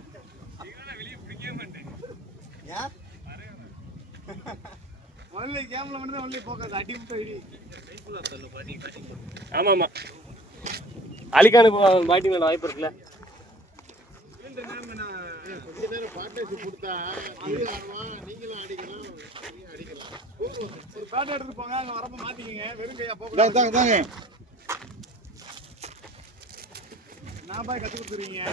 ஒன்லி கேம்ல மட்டும் தான் ஒன்லி ஃபோக்கஸ். அடி முட்டை இடி. ஆமா ஆமா, அலிகானுக்கு பேட்டிங் மேல வாய்ப்பு இருக்குல்ல. கொஞ்ச நேரம் பார்ட்னர்ஷிப் கொடுத்தா நீங்களும் ஆடுவான், நீங்களும் அடிக்கலாம், அடிக்கலாம். ஒரு பேட் எடுத்து போங்க, அங்க வரப்ப மாத்திக்கங்க. வெறும் கையா போக தாங்க நான் பாய் கத்து கொடுத்துருவீங்க.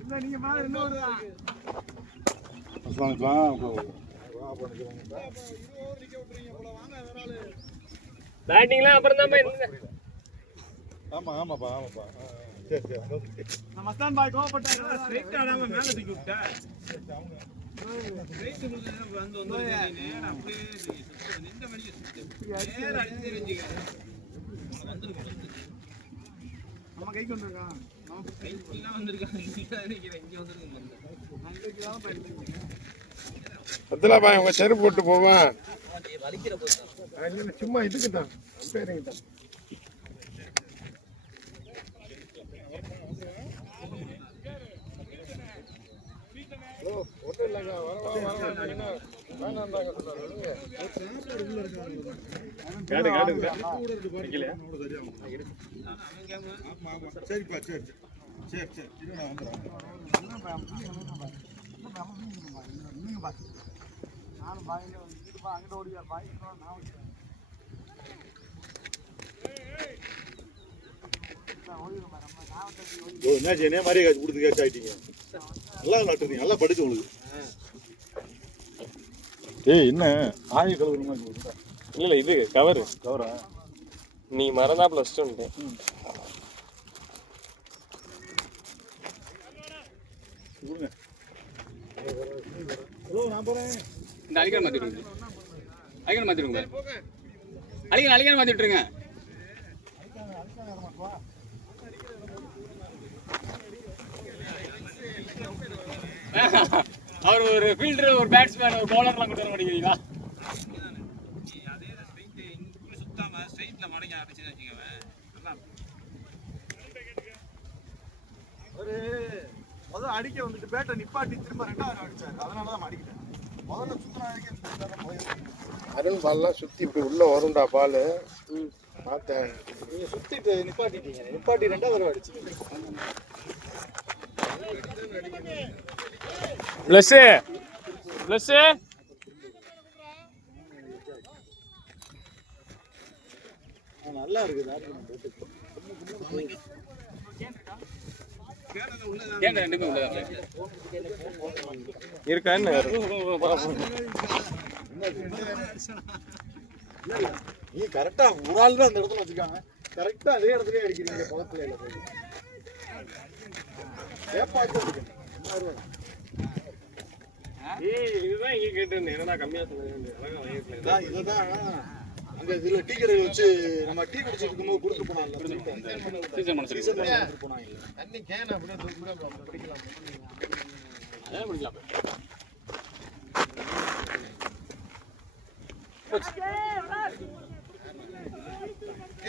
இல்ல நீங்க மேல என்ன வருதா? பேட்டிங்லாம் அப்புறம் தான் போய். ஆமாப்பா சரி நான் மஸ்தான் பாய் கோவப்பட்டாரு. ஸ்ட்ரைட் ஆடாம மேல தூக்கி விட்டா ஸ்ட்ரைட் வந்து நேரா அப்படியே நின்ற வழியே நேரா அடிச்சு தெரிஞ்சுக்க. நம்ம கைக்கு வந்திருக்கான், நம்ம கைக்குலாம் வந்திருக்காங்க. இங்க வந்திருக்காங்க. நல்லதுக்கு தான் பயன்படுத்துங்க. அப்துல்லா பாய் உங்க செருப்பு போட்டு போவான். சும்மா இதுக்கு தான் பேருங்க தான். சரிப்பா சரி நானும் பாயில அங்கிட்ட ஓடியா பாய் நான் என்னாச்சு என்ன மாதிரியே காய்ச்சி கொடுத்து கேட்ச் ஆகிட்டீங்க. நல்லா நட்டுறீங்க, நல்லா படிச்சு உங்களுக்கு. என்ன ஆய கலவுற மாதிரி இல்ல இது கவரு கவரா? நீ மறந்தா ப்ளஸ் உண்டு. நான் போறேன். இந்த அலிகான் மாத்தி விடுங்க. அலிகான் மாத்தி விடுங்க. அலிகான் மாத்தி விட்டுருங்க. அவர் ஒரு ஃபீல்டர், ஒரு பேட்ஸ்மேன், ஒரு பவுலர்லாம் கொண்டு வர மாட்டேங்கிறீங்களா? அதே ஸ்ட்ரைட் சுத்தாம ஸ்ட்ரைட்ல மடங்கி ஆரம்பிச்சுன்னு வச்சுக்கோங்க. ஒரு முதல்ல அடிக்க வந்துட்டு பேட்டை நிப்பாட்டி திரும்ப 2வது அடிச்சாரு. அதனாலதான் அடிக்கிட்டேன். முதல்ல சுத்தின அருண் பால்லாம் சுத்தி இப்படி உள்ள வரும்டா பால். பார்த்தேன், நீங்க சுத்திட்டு நிப்பாட்டிட்டீங்க. நிப்பாட்டி 2வது தடவை அடிச்சு பிளஸ் பிளஸ் நல்லா இருக்குது. கேன் ரெண்டுமே உள்ளதா? இருக்கா என்ன? நீ கரெக்டா ஒரு ஆள் தான் அந்த இடத்துல வச்சுக்காங்க. கரெக்டா அதே இடத்துலயே அடிக்கிறீங்க. பக்கத்துல இல்ல போய் இதுதான் இங்க கேட்டு என்னடா கம்மியா சொல்லுங்க. இதுதான் அங்க இதுல டீ கடையில வச்சு நம்ம டீ குடிச்சிட்டு இருக்கும்போது கொடுத்து போனாங்கல்ல சீசன் பண்ண சொல்லி கொடுத்து போனாங்க. தண்ணி கேன் அப்படியே தூக்கி கூட பிடிக்கலாம். அதே பிடிக்கலாம்.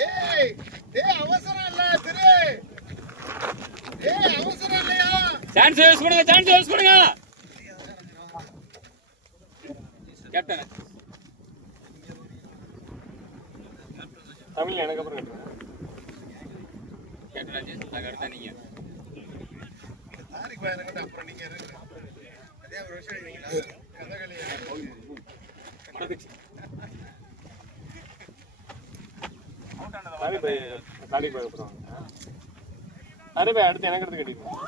ஏய் ஏய் அவசரம் இல்ல திரு. ஏய் அவசரம் இல்லையா? சான்ஸ் யூஸ் பண்ணுங்க, சான்ஸ் யூஸ் பண்ணுங்க. கேப்டன் தமிழ்ல எனக்கு அப்புறம் கேப்டன் ராஜேஷ் அங்க அடுத்த நீங்க. தாரிக் பாய் கிட்ட அப்புறம் நீங்க இருங்க. அதே ஒரு விஷயம் இருக்கீங்களா? கதகளி தாரிக் பாய் அப்புறம் தாரிக் பாய் அடுத்து எனக்கு எடுத்து கட்டிடுவோம்.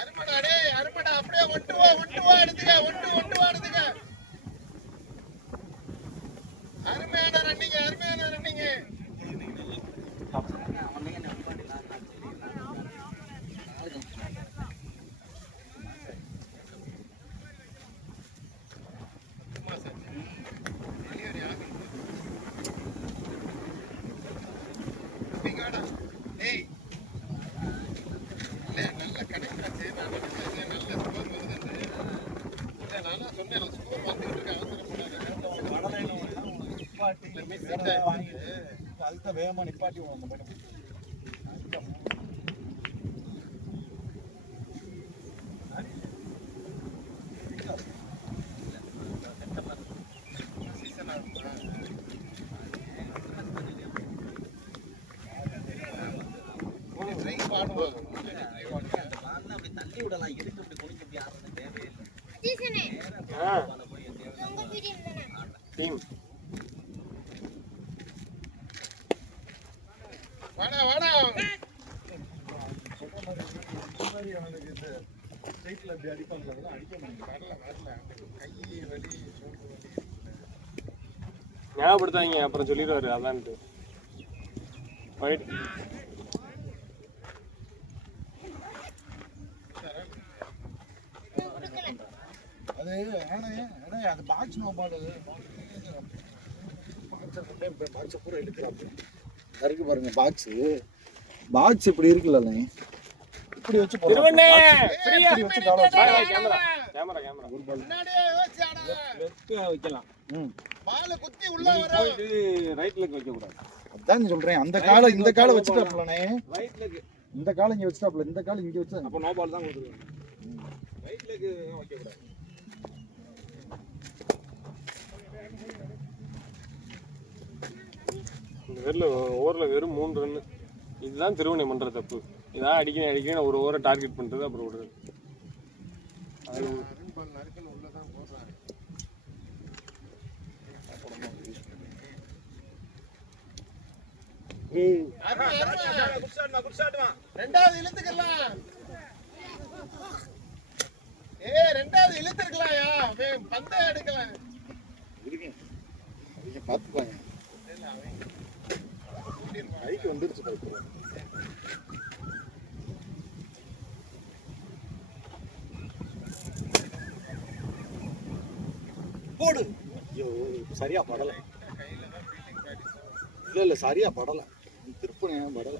அருமடா டேய் அருமடா அப்படியே ஒட்டு வா எடுத்துக்க ஒட்டு வா எடுத்துக்க. அருமையான ரன்னிங் ஏய் நல்ல கணக்காச்சு. நான் நினைச்சேன் நல்ல ஸ்கோர் வருதுன்னு. நானா சொன்னேன் ஸ்கோர் வந்துட்டு இருக்கேன் அதுதான் வேகமா நிப்பாட்டி டீம் வாடா வாடா ஞாபகப்படுத்தாதீங்க, அப்புறம் சொல்லிடுவாரு அதான்ட்டு. ரைட் அது அது பாக்ஸ் நோ பால் பாக்ஸ் பூரா இழுக்கிறாங்க. இருக்கு பாருங்க பாக்ஸ் இப்படி இருக்குல்ல இப்படி வச்சு திருவண்ணே ஃப்ரீயா வச்சு கால கேமரா ஒரு பால் முன்னாடியே யோசிச்சு ஆடாத. லெஃப்ட் வைக்கலாம். பால் குத்தி உள்ள வர இது ரைட் லெக் வைக்க கூடாது. அதான் சொல்றேன். அந்த காலை இந்த காலை வச்சுட்டாப்லனே. ரைட் லெக் இந்த காலை இங்க வச்சுட்டாப்ல, இந்த காலை இங்க வச்சா அப்ப நோ பால் தான் கொடுத்துருவாங்க. ரைட் லெக் வைக்க கூடாது. இந்த வெறும் ஓவரில் வெறும் 3 ரன்னு. இதுதான் திருவண்ணை பண்ற தப்பு. இதான் அடிக்கணும் ஒரு ஓவரை டார்கெட் பண்றது அப்புறம் விடுறது. அது நறுக்கல் உள்ள தான் போடுறாரு. ரெண்டாவது இழுத்துக்கலாம். ரெண்டாவது இழுத்துருக்கலாம்யா. பந்தே எடுக்கலாம். பாத்துப்பாங்க. கைக்கு வந்துருச்சு போடு. ஐயோ சரியா படல. இல்ல சரியா படல. திருப்பணி படல.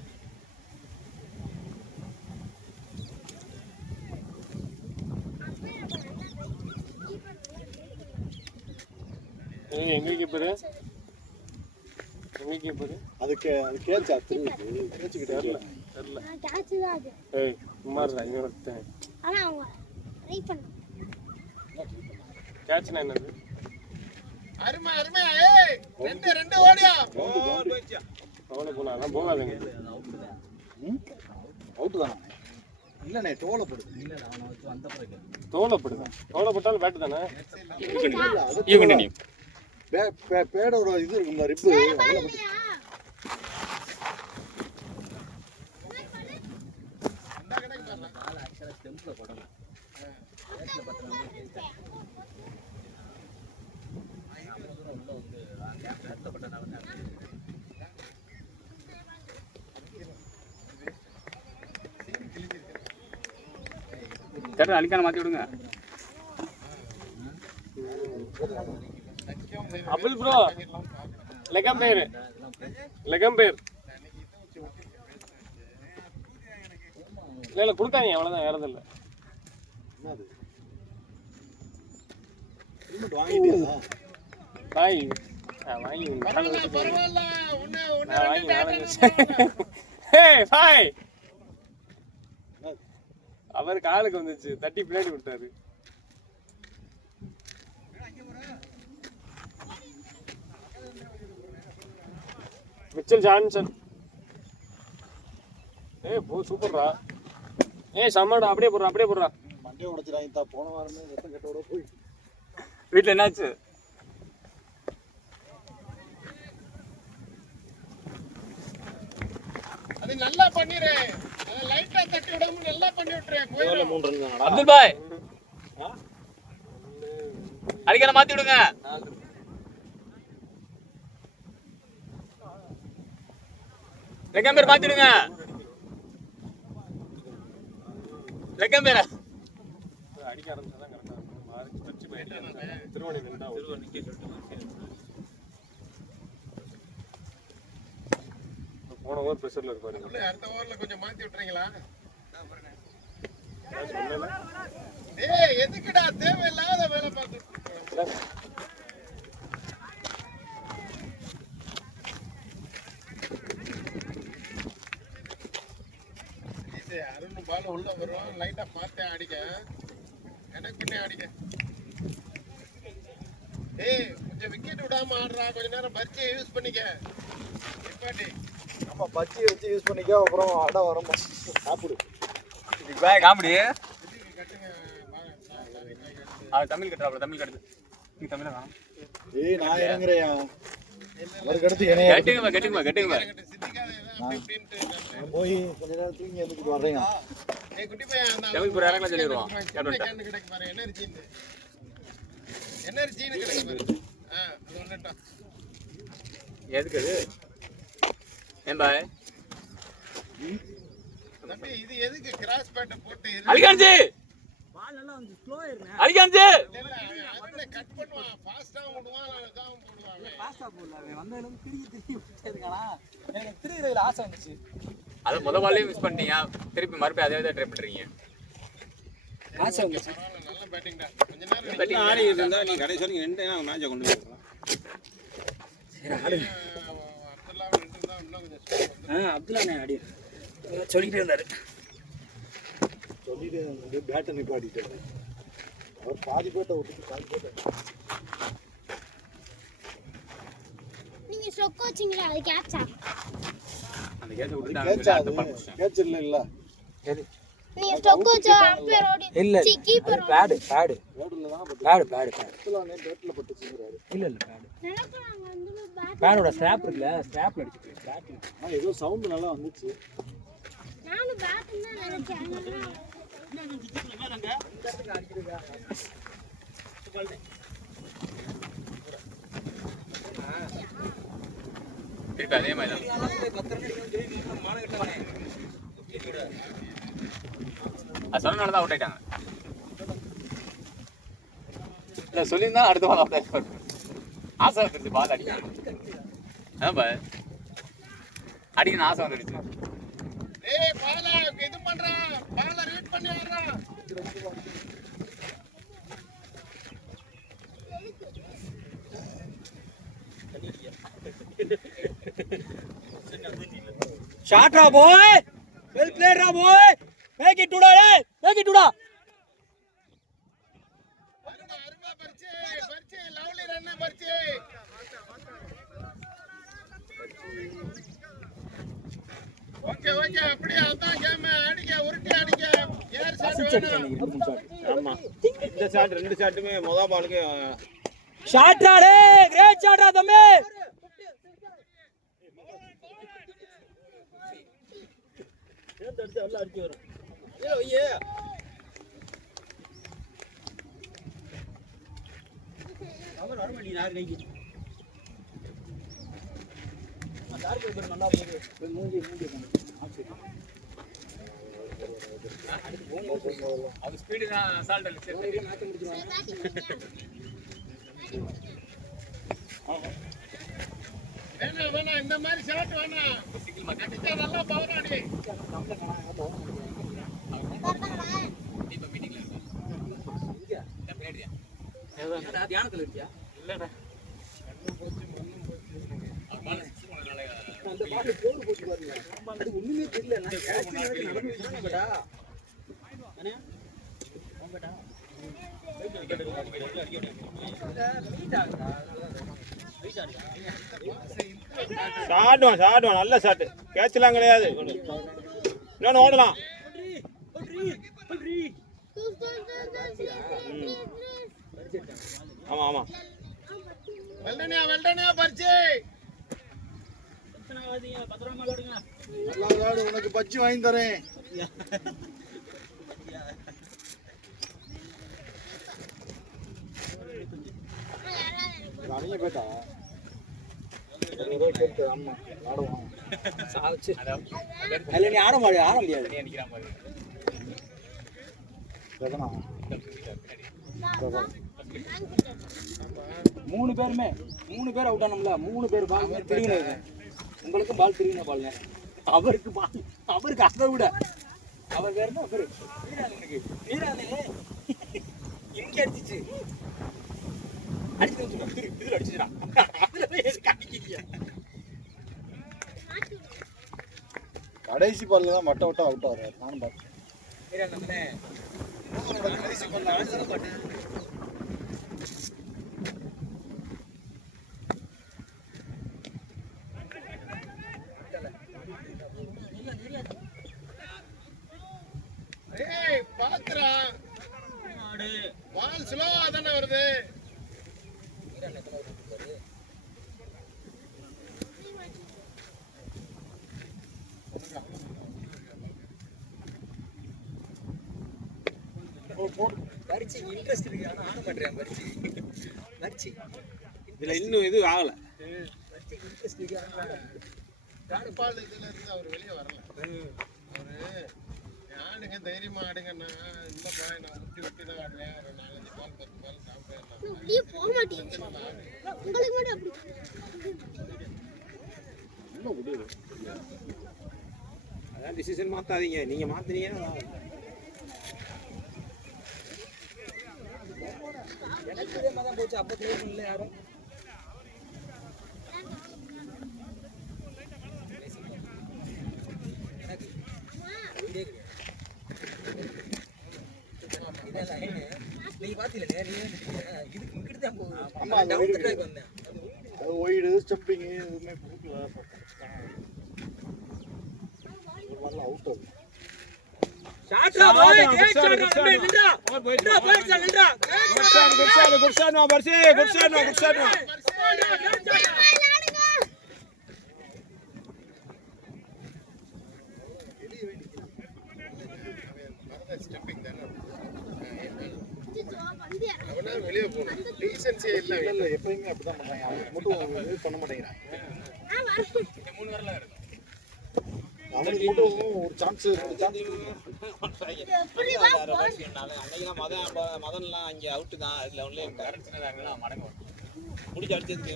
எங்க கீப்பரு அதுக்கு அது கேட்சா திருப்பி கேட்சிக்கிட்டே தெரியல. கேட்ச் தான் அது. ஏய் குமார் இன்னொருத்தன் ஆனா அவங்க ட்ரை பண்ண கேட்ச்னா என்னது? அருமை ஏய் ரெண்டு ஓடியா. அவனை போனா போகாதுங்க. அவுட் தானே? இல்லண்ணே தோலப்படுது. தோலப்பட்டாலும் பேட்டு தானே. பேடோட இது இருக்கும்ல ரிப்பு அழிக்கான மாத்தி விடுங்க. அபுல் ப்ரோ லெகம்பேர் இல்ல கொடுத்தாங்க அவ்வளவுதான் வேற எதுவும் இல்ல பாய் வாங்கி பாய் அவர் காலுக்கு வந்துச்சு தட்டி பின்னாடி விட்டாரு மிச்சல் ஜான்சன் போ சூப்பர்ரா சம்மடா அப்படியே போடுறா மண்டே உடைச்சிராங்க போன வாரமே ரத்தம் கட்டோட போய் வீட்டில் என்னாச்சு? அது நல்லா பண்ணிரு. அத லைட்டா தட்டி விடாம நல்லா பண்ணி விட்டுறே. போயிடும். 3 ரன் தானடா. அப்துல் பாய் அடிக்கற மாத்தி விடுங்க. லெக்கம்பேர் மாத்தி விடுங்க. லெக்கம்பேர் அடிக்க ஆரம்பிச்சா தான் கரெக்டா இருக்கும். மாறி டச் பண்ணிட்டு திருவணி வெண்டா போன ஓவர் பிரஷர்ல இருப்பாரு. அடுத்த ஓவர்ல கொஞ்சம் மாத்தி விட்டுறீங்களா? ஏய் எதுக்குடா தேவையில்லாத வேலை பார்த்துட்டு அருண் பால் உள்ள வரும் லைட்டா பார்த்தேன் அடிக்க எனக்கு பண்ணி அடிக்க ஏய் கொஞ்சம் விக்கெட் விடாம ஆடுறா கொஞ்ச நேரம் பர்ச்சியை யூஸ் பண்ணிக்க நிப்பாட்டி நம்ம பச்சியை வச்சு யூஸ் பண்ணிக்க அப்புறம் அட வரும் சாப்பிடு பாய் காமெடி தமிழ் கட்டுறா தமிழ் கட்டு நீ தமிழா காணும் ஏய் நான் இறங்குறேயா அவருக்கு அடுத்து என்ன கட்டுங்க நான் போய் கொஞ்ச நேரம் தூங்கி வந்துட்டு வர்றேன் ஏய் குட்டி பையன் அந்த தமிழ் புற இறங்கலாம் சொல்லிடுவோம் கேன் கிடைக்கு பாரு எனர்ஜின்னு கிடைக்கு பாரு அது ஒண்ணுடா எதுக்கு அது ஏன் பாய் தம்பி இது எதுக்கு கிராஸ் பேட் போட்டு அலிகான்ஜி பால் நல்லா வந்து ஸ்லோ ஏறுனே அலிகான்ஜி அதுல கட் பண்ணுவான் ஃபாஸ்டா ஓடுவான் அதான் போடுவான் பாஸ்டா போடல அவன் வந்ததுல திருப்பி விட்டதுக்கானா எனக்கு திருகிறதுல ஆசை வந்துச்சு அது முத பால்லையும் மிஸ் பண்ணிட்டீங்க திருப்பி மறுபடியும் அதே தான் ட்ரை பண்றீங்க ஆசை வந்துச்சு நல்ல பேட்டிங்டா கொஞ்ச நேரம் கட்டி ஆடிட்டு இருந்தா நீ கடைசி வரைக்கும் நின்று மேட்சை கொண்டு போயிடலாம். சரி ஆடு அப்துல்லா நின்னுதா இன்னும் கொஞ்சம் அப்துல்லானே அடி சொல்லிட்டே இருந்தாரு சொல்லிட்டு பேட்டை நிப்பாட்டிட்டாரு அவர் பாதி பேட்டை விட்டுட்டு பாதி பேட்டை நீங்க சொக்க வச்சீங்களா அது கேட்சா அந்த கேட்சை கேட்சா விட்டுட்டாங்க கேட்ச் இல்ல நீங்க சொக்க வச்ச அம்பையர் ஓடி இல்ல கீப்பர் பேடு ரோட்ல தான் பேடு பட்டுலானே பேட்ல பட்டுச்சுங்கறாரு இல்ல பேடு நினைக்கிறாங்க வந்து பேட் பேடோட ஸ்ட்ராப் இருக்குல்ல ஸ்ட்ராப்ல அடிச்சு ஸ்ட்ராப் ஏதோ சவுண்ட் நல்லா வந்துச்சு நானும் பேட் தான் நினைச்சேன் திருப்பி அதே மாதிரி தான் அது சொன்னனால தான் அவுட் ஆயிட்டாங்க இல்லை சொல்லியிருந்தா அடுத்த பால் அவுட் ஆயிட்டு ஆசை வந்துருச்சு பால் அடிக்க அதான் பாய் அடிக்கணும் ஆசை வந்துடுச்சு ஏய் பாலா இது பண்றான் பாலா ரீட் பண்ணி வர்றான் ஷாட் ரா பாய் வெல் பிளேட் ரா பாய் மேக் இட் டுடா மேக் இட் டுடா அருமா பர்ச்சி லவ்லி ரன் பர்ச்சி ஓகே அப்படியே அதான் கேம் அடிக்க உருட்டி அடிக்க ஏர் ஷாட் வேணும் ஆமா இந்த ஷாட் 2 ஷாட்டுமே முத பாலுக்கு ஷாட் ரா டே கிரேட் ஷாட் ரா தம்பி அது ஸ்பீடு தான் அசால்ட் பேட்டிங் வேணாம் வேணாம் இந்த மாதிரி ஷாட் வேணாம். அடிச்சா நல்லா பவர் அடி. தியானத்துல இருக்கியா? இல்லடா. அந்த பாட்டு போடு போட்டு பாருங்க. அது ஒண்ணுமே தெரியல. நான் கேட்ச் நடந்துட்டா. அண்ணே. போங்கடா. ஷாட் நல்ல ஷாட். கேட்ச்லாம் கிடையாது. இன்னொன்னு ஓடலாம். ஆமா வெல்டனியா பர்ச்சி. பத்திரமா விடுங்க. நல்லா விளையாடு, உனக்கு பச்சி வாங்கி தரேன். அணிய போயிட்டா அம்மா ஆடுவான் சாவுச்சு. இல்ல நீ ஆட முடியாது. மூணு பேர் அவுட் ஆனோம்ல. 3 பேர் பால் திரும்பினது. உங்களுக்கும் பால் திரும்பின பாலுங்க. அவருக்கு அதை விட அவர் வேற அவரு நீரானே இங்க அடிச்சிச்சு. அடிச்சுடா கடைசி பால்ல தான் மட்ட விட்டா அவுட் ஆகுறாரு. நானும் பார்த்தேன். கடைசி பால்ல ஆடுறத பாட்டு. ஏய் பாத்துறா. பால் ஸ்லோவா தானே வருது. பரிச்சு இன்ட்ரெஸ்ட் இருக்கு. ஆனா ஆட மாட்டேன். பரிச்சு இதுல இன்னும் இது ஆகல. பரிச்சு இன்ட்ரெஸ்ட் இருக்கு. பால் இதுல இருந்து அவர் வெளியே வரல. அவரு ஆடுங்க தைரியமா ஆடுங்கன்னா இந்த பால் நான் விட்டு தான் ஆடுவேன். ஒரு 4-5 பால் 10 பால் சாப்பிட்டேன். அப்படியே போக மாட்டேங்குது. உங்களுக்கு மட்டும் அப்படி அதான் டிசிஷன் மாத்தாதீங்க. நீங்க மாத்துனீங்கன்னா எனக்கு இதே மாதிரி தான் போச்சு. அப்போ ப்ளே பண்ணல யாரும். எனக்கு நீங்க பாத்தீங்களே, இதுக்கு இங்கிட்டு தான் போகுது. ஆமா, அந்த டவுன் ட்ராக் வந்தேன். அது ஒயிடு ஸ்டெப்பிங் எதுவுமே கொடுக்கல. அவுட் ஆகுது. ஷாட்ரா பாய், கேட்ச் ஷாட் நின்றா. நின்றா போயிடுச்சா நின்றா. குட் ஷாட் நோ பர்சி. Good shot no. அவனா வெளியே போகணும். டீசன்சியே இல்லை. இல்ல எப்பயுமே அப்படிதான் பண்றாங்க. அவங்க மட்டும் இது பண்ண மாட்டேங்கிறாங்க. அவனுக்கு மட்டும் ஒரு சான்ஸ் அன்னைக்கெல்லாம் மதன்லாம் அங்கே அவுட்டு தான். அதில் ஒன்லே மடங்க முடிச்சு அடிச்சதுக்கு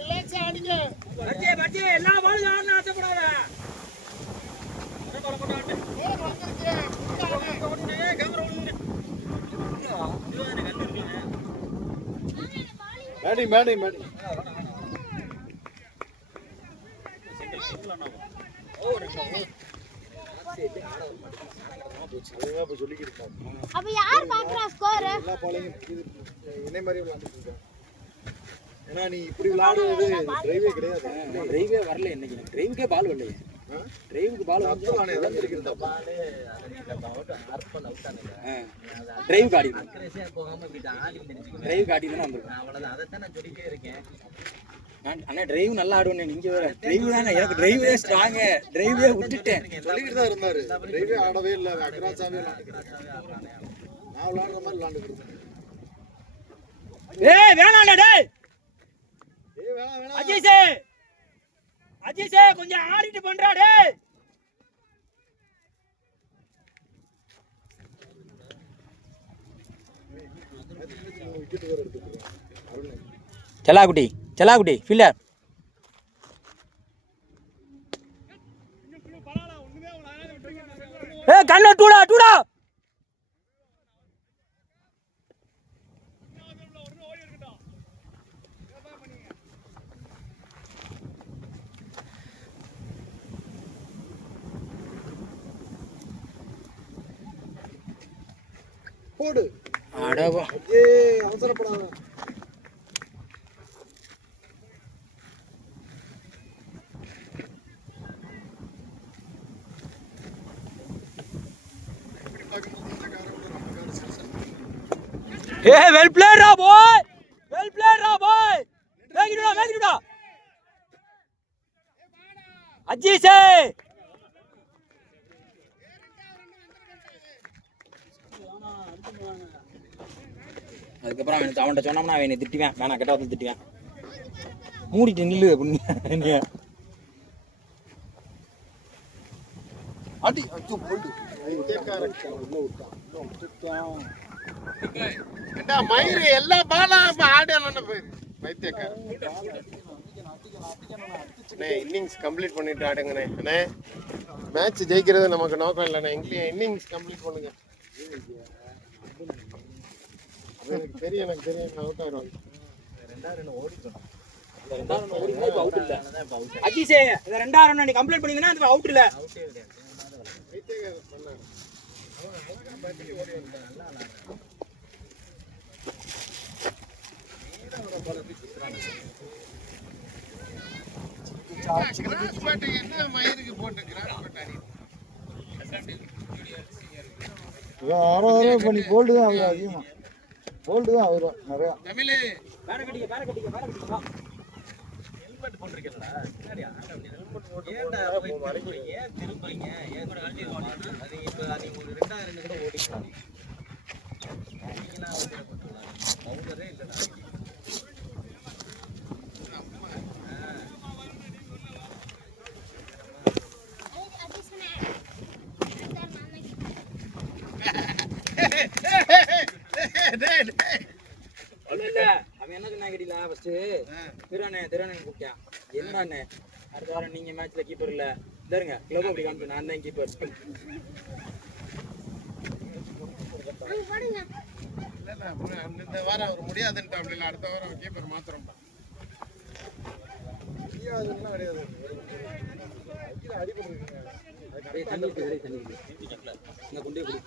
ரிலாக்ஸா ஆடுங்க. பர்ஜி எல்லா பாலும் ஆடணும் ஆசைப்படாத. மேடி அப்ப யார் பாக்குறா ஸ்கோர்? எல்லா பாலையும் இதே மாதிரி விளையாண்டுட்டு இருக்காங்க. ஏன்னா நீ இப்படி விளையாடுறது டிரைவே கிடையாது. டிரைவே வரல இன்னைக்கு. டிரைவுக்கே பால் வரலையே. டிரைவுக்கு பால் வந்து இறந்துருக்குது. டிரைவ் காடி டிரைவ் காட்டி தானே வந்துருக்கேன். அவ்வளவுதான். அதைத்தான் நான் சொல்லிட்டே இருக்கேன். அண்ணா டிரைவ் நல்லா ஆடுவேன். நீங்க வேற டிரைவ் தானே. எனக்கு டிரைவே ஸ்ட்ராங். டிரைவே விட்டுட்டேன். சொல்லிக்கிட்டு தான் இருந்தாரு. டிரைவே ஆடவே இல்லை. அக்ராஸாவே நான் விளையாடுற மாதிரி விளையாண்டுக்கிட்டு. ஏய் வேணாம்டா டேய். வேணாம் அஜய் கொஞ்சம் ஆடிட்டு பண்றா டேய். செல்லாக்குட்டி ஃபீல்டர். கண்ணு டூடா. போடு. அடவா அவசரப்படாத. well played ra boy. Make it do. அஜீஷே அதுக்கப்புறம் அவன்கிட்ட சொன்னோம்னா அவனை திட்டுவேன், வேணா கெட்ட வார்த்தை திட்டுவேன். மூடிட்டு நில்லு அப்படின்னு. அடி அச்சோ போல்டு. ஏண்டா மயிர் எல்லா பாலும் ஆடலன்னு போயிரு. வைத்தியக்காரன். இன்னிங்ஸ் கம்ப்ளீட் பண்ணிட்டு ஆடுங்கண்ணே. அண்ணே மேட்ச் ஜெயிக்கிறது நமக்கு நோக்கம் இல்லைண்ணே. இன்னிங்ஸ் கம்ப்ளீட் பண்ணுங்க. எனக்கு தெரியும் அவுட் ஆயிடுவாங்க. அஜீஷே இந்த 2 ரன் நீ கம்ப்ளீட் பண்ணினா அது அவுட் இல்ல. கிராஸ் பாட்டு என்ன மயிருக்கு போட்டு கிராஸ் பாட்டு பண்ணி போல்டு தான் ஆகுது. அதிகமா போல்டு தான் ஆகுது நிறையா. தமிழ் பேர கட்டிக்க ஹெல்மெட் போட்டுருக்கீங்களா? ஏன்டா போய் மறைக்கிறீங்க? ஏன் திரும்புறீங்க? ஏன் கூட அழிஞ்சு போனீங்க? அது இப்போ அது ஒரு 2000 கூட ஓடிக்கலாம். நீங்களா பவுலரே இல்லைடா. அவன் என்ன சொன்னா கேட்டீங்களா? ஃபர்ஸ்ட் திரானே கூப்பிட்டான். என்னண்ணே அடுத்த வாரம் நீங்க மேட்ச்ல கீப்பர் இல்ல இருங்க, கிளப் அப்படி காமிச்சு நான் தான் கீப்பர். இந்த வாரம் அவர் முடியாதுன்ட்டு அப்படி இல்லை, அடுத்த வாரம் கீப்பர் மாத்திரம் முடியாதுன்னா கிடையாது. தண்ணி கொண்டே கொடு.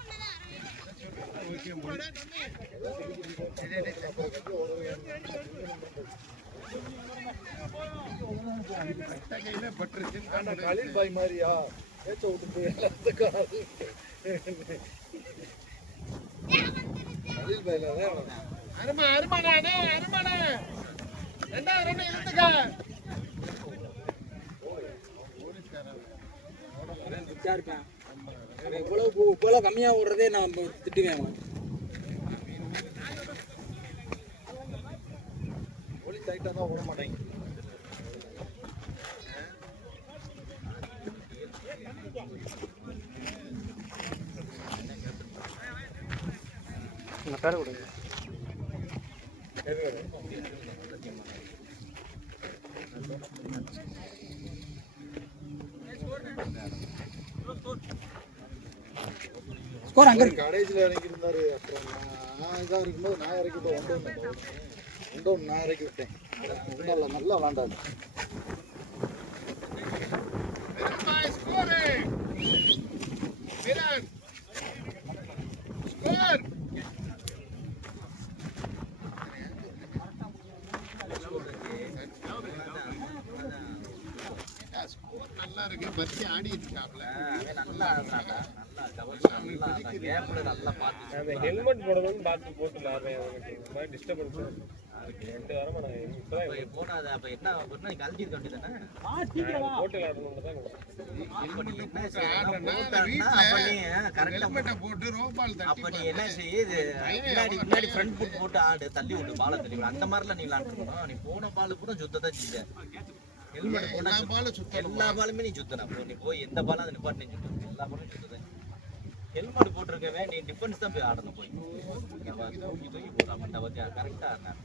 கலீல் பாய் மாதிரியா பேச்ச விட்டு எல்லாத்துக்கும் கலீல் பாய்ல அருமாடா 2வது ரன் இழுத்துக்க. இருப்பேன் இவ்வளவு கம்மியா ஓடுறதே நான் திட்டுவேன். போலீஸ் டைட்டா தான் ஓட மாட்டாங்க. ஸ்கோர் அங்க கடைசியில் இறங்கி இருந்தாரு. அப்புறம் நான் இதாக இருக்கும்போது நான் இறக்கி விட்டேன். ஒன் நான் இறக்கி விட்டேன். நல்லா விளாண்டாரு. நல்லா இருக்கு. பத்தி ஆடிட்டு இருக்காப்ல. ஹெல்மெட் போடணும்னு பார்த்து போட்டு மாதிரி டிஸ்டர்பன்ஸ் ரெண்டு வாரமா நான் இப்பதான் போனாத. அப்ப என்ன பண்ணா நீ கழட்டி இருக்க வேண்டியதானே? போட்டு விளையாடணும்னு தான் போட்டு ரோபால் அப்ப நீ என்ன செய்யுது? முன்னாடி ஃப்ரண்ட் ஃபுட் போட்டு ஆடு, தள்ளி விட்டு பாலை தள்ளி விடு. அந்த மாதிரிலாம் நீ விளையாண்டுருக்கணும். நீ போன பாலு கூட சுத்ததான் செஞ்ச. ஹெல்மெட் போட்டா எல்லா பாலுமே நீ சுத்தணும். நீ போய் எந்த பாலும் அதை நிப்பாட்டு நீ சுத்தணும். எல்லா பாலும் சுத்ததான். ஹெல்மெட் போட்டிருக்கவே நீ டிஃபென்ஸ் தான் போய் ஆடணும் போய் தூக்கி தூக்கி போடுறான் மண்டை பத்தி கரெக்டா ஆடினார்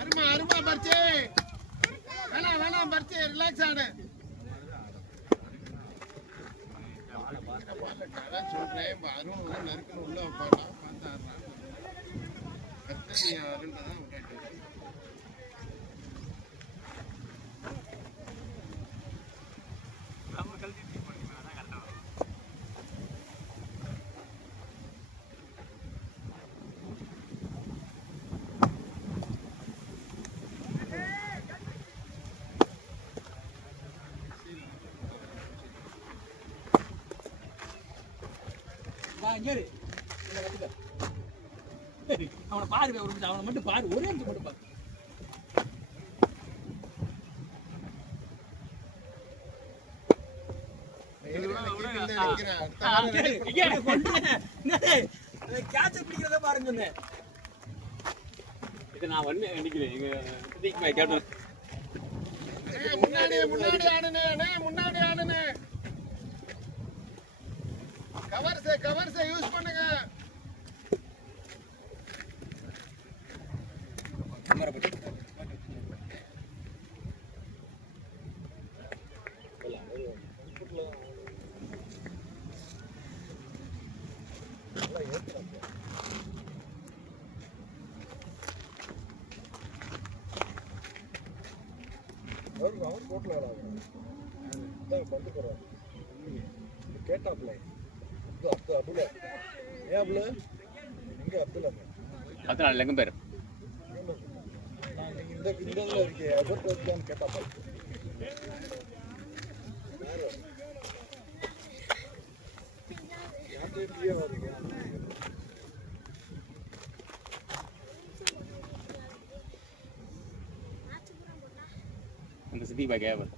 அருமா அருமா பர்ச்சே வேணாம் வேணாம் பர்ச்சே ரிலாக்ஸ் ஆடு அதான் சொல்றேன் அருண் வந்து நறுக்கணும் உள்ள வைப்பாடா பார்த்து ஆடுறான் கத்தனி அருண் தான் விளையாட்டு அவனை பாரு ஒரு நிமிஷம் அவனை மட்டும் பாரு ஒரே நிமிஷம் மட்டும் பாரு பிடிக்கிறத பாருங்க சொன்னேன் இது நான் வந்து நினைக்கிறேன் எங்க கேப்டன் முன்னாடி முன்னாடி ஆடுனே முன்னாடி ஆடுனே கவர்ஸை யூஸ் பண்ணுங்க அவர் போட்டல பந்து போறாரு கேட்டாப்ல அப்துல்லா ஏன் அப்துல்லா எங்க அப்துல்லா 14 லங்கம் பேர் நான் இந்த இதுல இருக்கே அவர் போட்டான்னு கேட்டாப்ல யார்கிட்டயே வருது அந்த சிட்டி பை கேவர்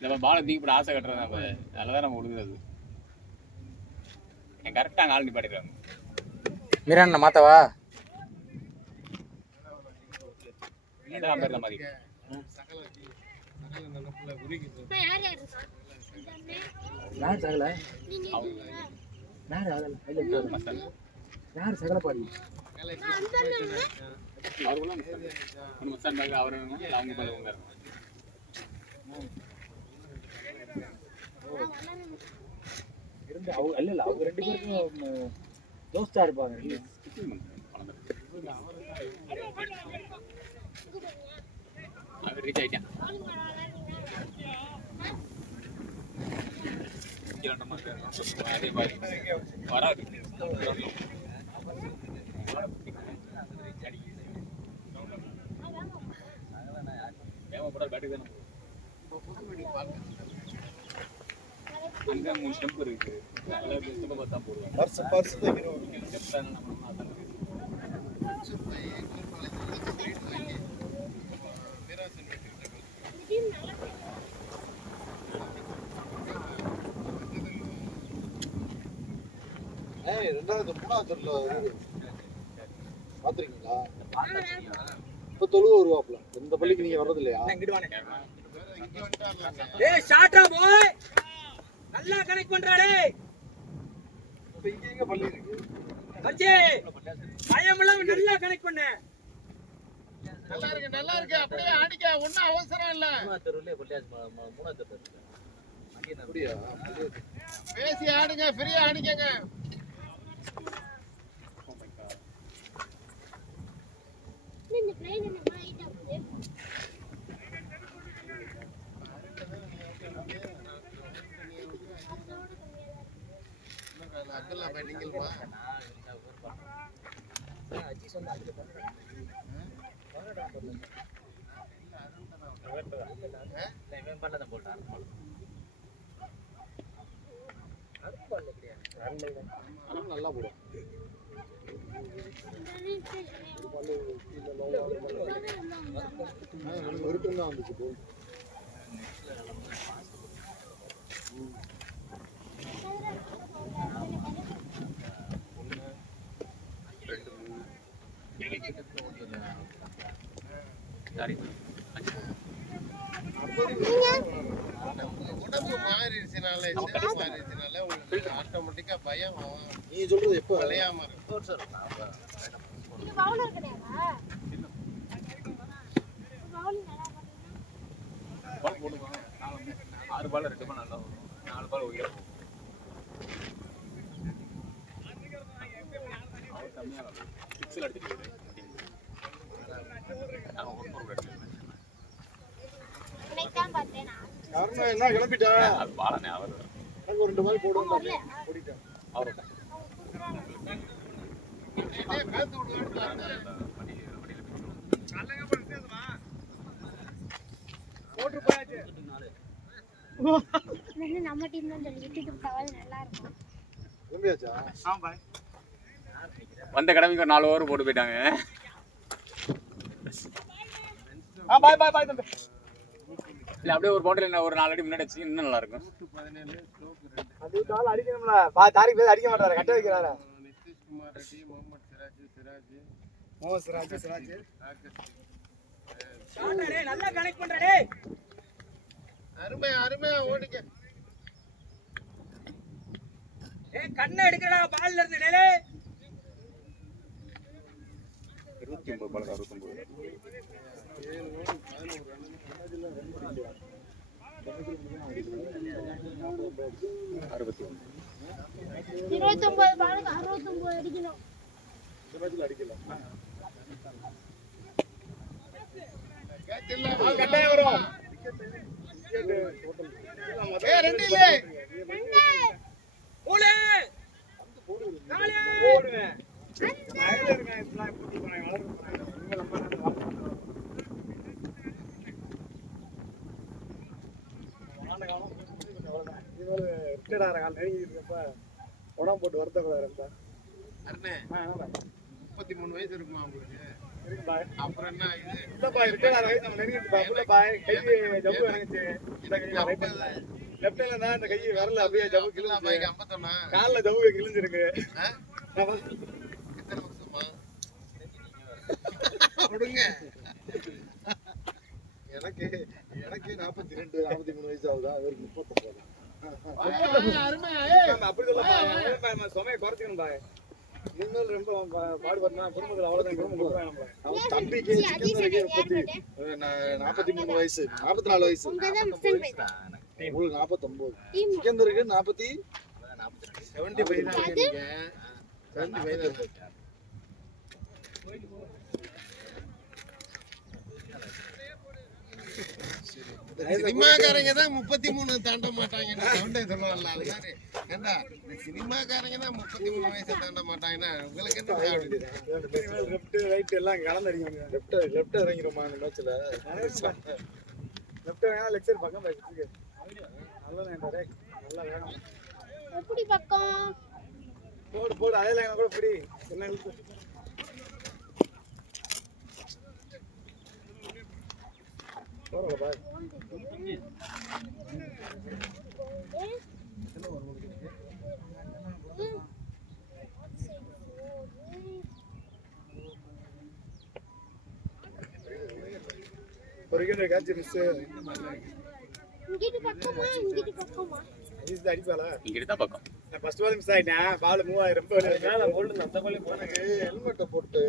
நம்ம பாலை தூக்கி போட ஆசை கட்டுறது நம்ம அதனாலதான் நம்ம விழுகுறது என் கரெக்டாக அங்கே ஆள் நிப்பாட்டிடுறாங்க மீரான் மாத்தவா ரெண்டாம் பேர் தான் மாதிரி யார் சகல யார் சகல பாடி அவருக்குள்ள மஸ்தான் பேக் அவர் அவங்க பேர் அவங்க இருந்து அவங்க இல்ல அவங்க ரெண்டு பேருக்கும் தோஸ்தா இருப்பாங்க அவர் ரீச் ஆயிட்டான் அதே மாதிரி வராது பேட்டுக்கு தானே அங்கே 3 ஸ்டெம்ப் இருக்கு ஸ்டெம்ப் பார்த்தா போடுவோம் ரெண்டாவது 3வது தெருல பாத்துருக்கீங்களா இப்ப தொழுவ வருவாப்ல இந்த பள்ளிக்கு நீங்க வர்றது இல்லையா ஏய் ஷாட்டா போய் நல்லா கனெக்ட் பண்றாடே இப்ப இங்க எங்க பள்ளி இருக்கு அஜே பயமெல்லாம் நல்லா கனெக்ட் பண்ண நல்லா இருக்கு அப்படியே ஆடிக்க ஒண்ணும் அவசரம் இல்ல அப்படியா பேசி ஆடுங்க ஃப்ரீயா ஆடிக்கங்க இந்த பிளேன் என்ன ஹைட்டா போகுது அப்துல்லா பாய் நீங்கள்மா அஜி சொன்னா அதுல பண்றேன் இவன் பண்ணதான் போட்டான் நல்லா போடும் வெறுட்டும் தான் வந்துச்சு போல் உடம்பு மாறிடுச்சுனால உங்களுக்கு ஆட்டோமேட்டிக்கா பயம் நீ சொல்றது எப்போ விளையாம இருக்கும். இது பவுலர் கிடையாதா? பவுலிங் நல்லா பண்ணுறீங்க. 6 பால் 2 பால் நல்லா வரும். 4 பால் உயர போகும். அவர் கம்மியா வரும். 6 அடிச்சிட்டு இன்னைக்கு தான் பார்த்தேன் நான். காரணம் என்ன கிளம்பிட்டா அது பாலனே அவர் எனக்கு ஒரு 2 பால் போடுவோம் வரல. ஓடிட்டேன் அவர் நம்ம டீம் தான் சொல்லிட்டு விட்டாவது நல்லா இருக்கும். கிளம்பியாச்சா வந்த கடமைக்கு ஒரு 4 ஓவர் போட்டு போயிட்டாங்க. பாய் பாய் பாய் தம்பி. இல்ல அப்படியே ஒரு பவுண்டரி ஒரு 4 அடி முன்னாடி வச்சு இன்னும் நல்லா இருக்கும். 17 ஸ்ட்ரோக் 2. அது தால அடிக்கணும்ல. தாரிக் பேர் அடிக்க மாட்டாரு. கட்ட வைக்கிறாரு. நிதிஷ்குமார் ரெட்டி, முகமது சிராஜ் நல்லா கனெக்ட் பண்ற டேய். அருமையா ஓடிக்க. ஏய் கண்ணை எடுக்கடா பால்ல இருந்து டேய். 29 பால் 69. 29 பாலுக்கு 69 அடிக்கணும். கட்டாயம் வரும். ரெண்டு இல்ல. ஓலே. ஓடுவேன். மேல இருக்கேன் இப்பலாம் கூட்டி போறேன். வளர்க்க போறேன். உடம்பு போட்டு வருத்தக்கூடாது. அண்ணே 33 வயசு இருக்குமா உங்களுக்கு? அப்புறம் என்ன இது? இல்லப்பா ரிட்டையர் ஆகி நம்ம நெருங்கிட்டுப்பா. இல்லப்பா கை ஜவ்வு இறங்குச்சு. இந்த கை லெஃப்ட் ஹேண்ட்ல தான் இந்த கை வரல அப்படியே ஜவ்வு கிழிஞ்சு. பைக் 51. கால்ல ஜவ்வு கிழிஞ்சிருக்கு. எத்தனை வருஷமா? விடுங்க. எனக்கு 42 43 வயசு ஆகுதா அவருக்கு 39. அப்படி சொல்லப்பா சுமையை குறைச்சிக்கணும்பா. இன்னும் ரொம்ப பாடுபடுனா குடும்பத்தில் அவ்வளோதான் குடும்பம். அவன் தம்பிக்கு சிக்கன் 43 வயசு 44 வயசு உங்களுக்கு 49 சிக்கன் இருக்கு 40 75 தான் நீங்க. 75 தான். சினிமாக்காரங்க தான் 33 தாண்ட மாட்டாங்க. சவுண்டே சொல்லுவாங்கல்ல அது மாதிரி. ஏண்டா இந்த சினிமாக்காரங்க தான் 33 வயசை தாண்ட மாட்டாங்கன்னா உங்களுக்கு என்ன லெஃப்ட் ரைட் எல்லாம் கலந்து அடிக்கணும். லெஃப்ட் இறங்கிடுமா அந்த மேட்ச்ல லெஃப்ட் வேணா லெஃப்ட் சைடு பக்கம் போய் நல்லா வேணும். எப்படி பக்கம்? போடு அதே லைனை கூட பிடி. என்ன இழுத்து போறோம் பாய். ஒரு விக்கெட் கேட்ச் மிஸ். இங்கிட்டு பக்கமா இங்கிட்டு பக்கமா? அஜித் அடிப்பாளா? இங்கிட்டு தான் பக்கம். நான் ஃபர்ஸ்ட் பால் மிஸ் ஆயிட்டேன். பால் மூவ் ஆகி ரொம்ப மேல கோல்டு அந்த பால் எனக்கு ஹெல்மெட்டை போட்டு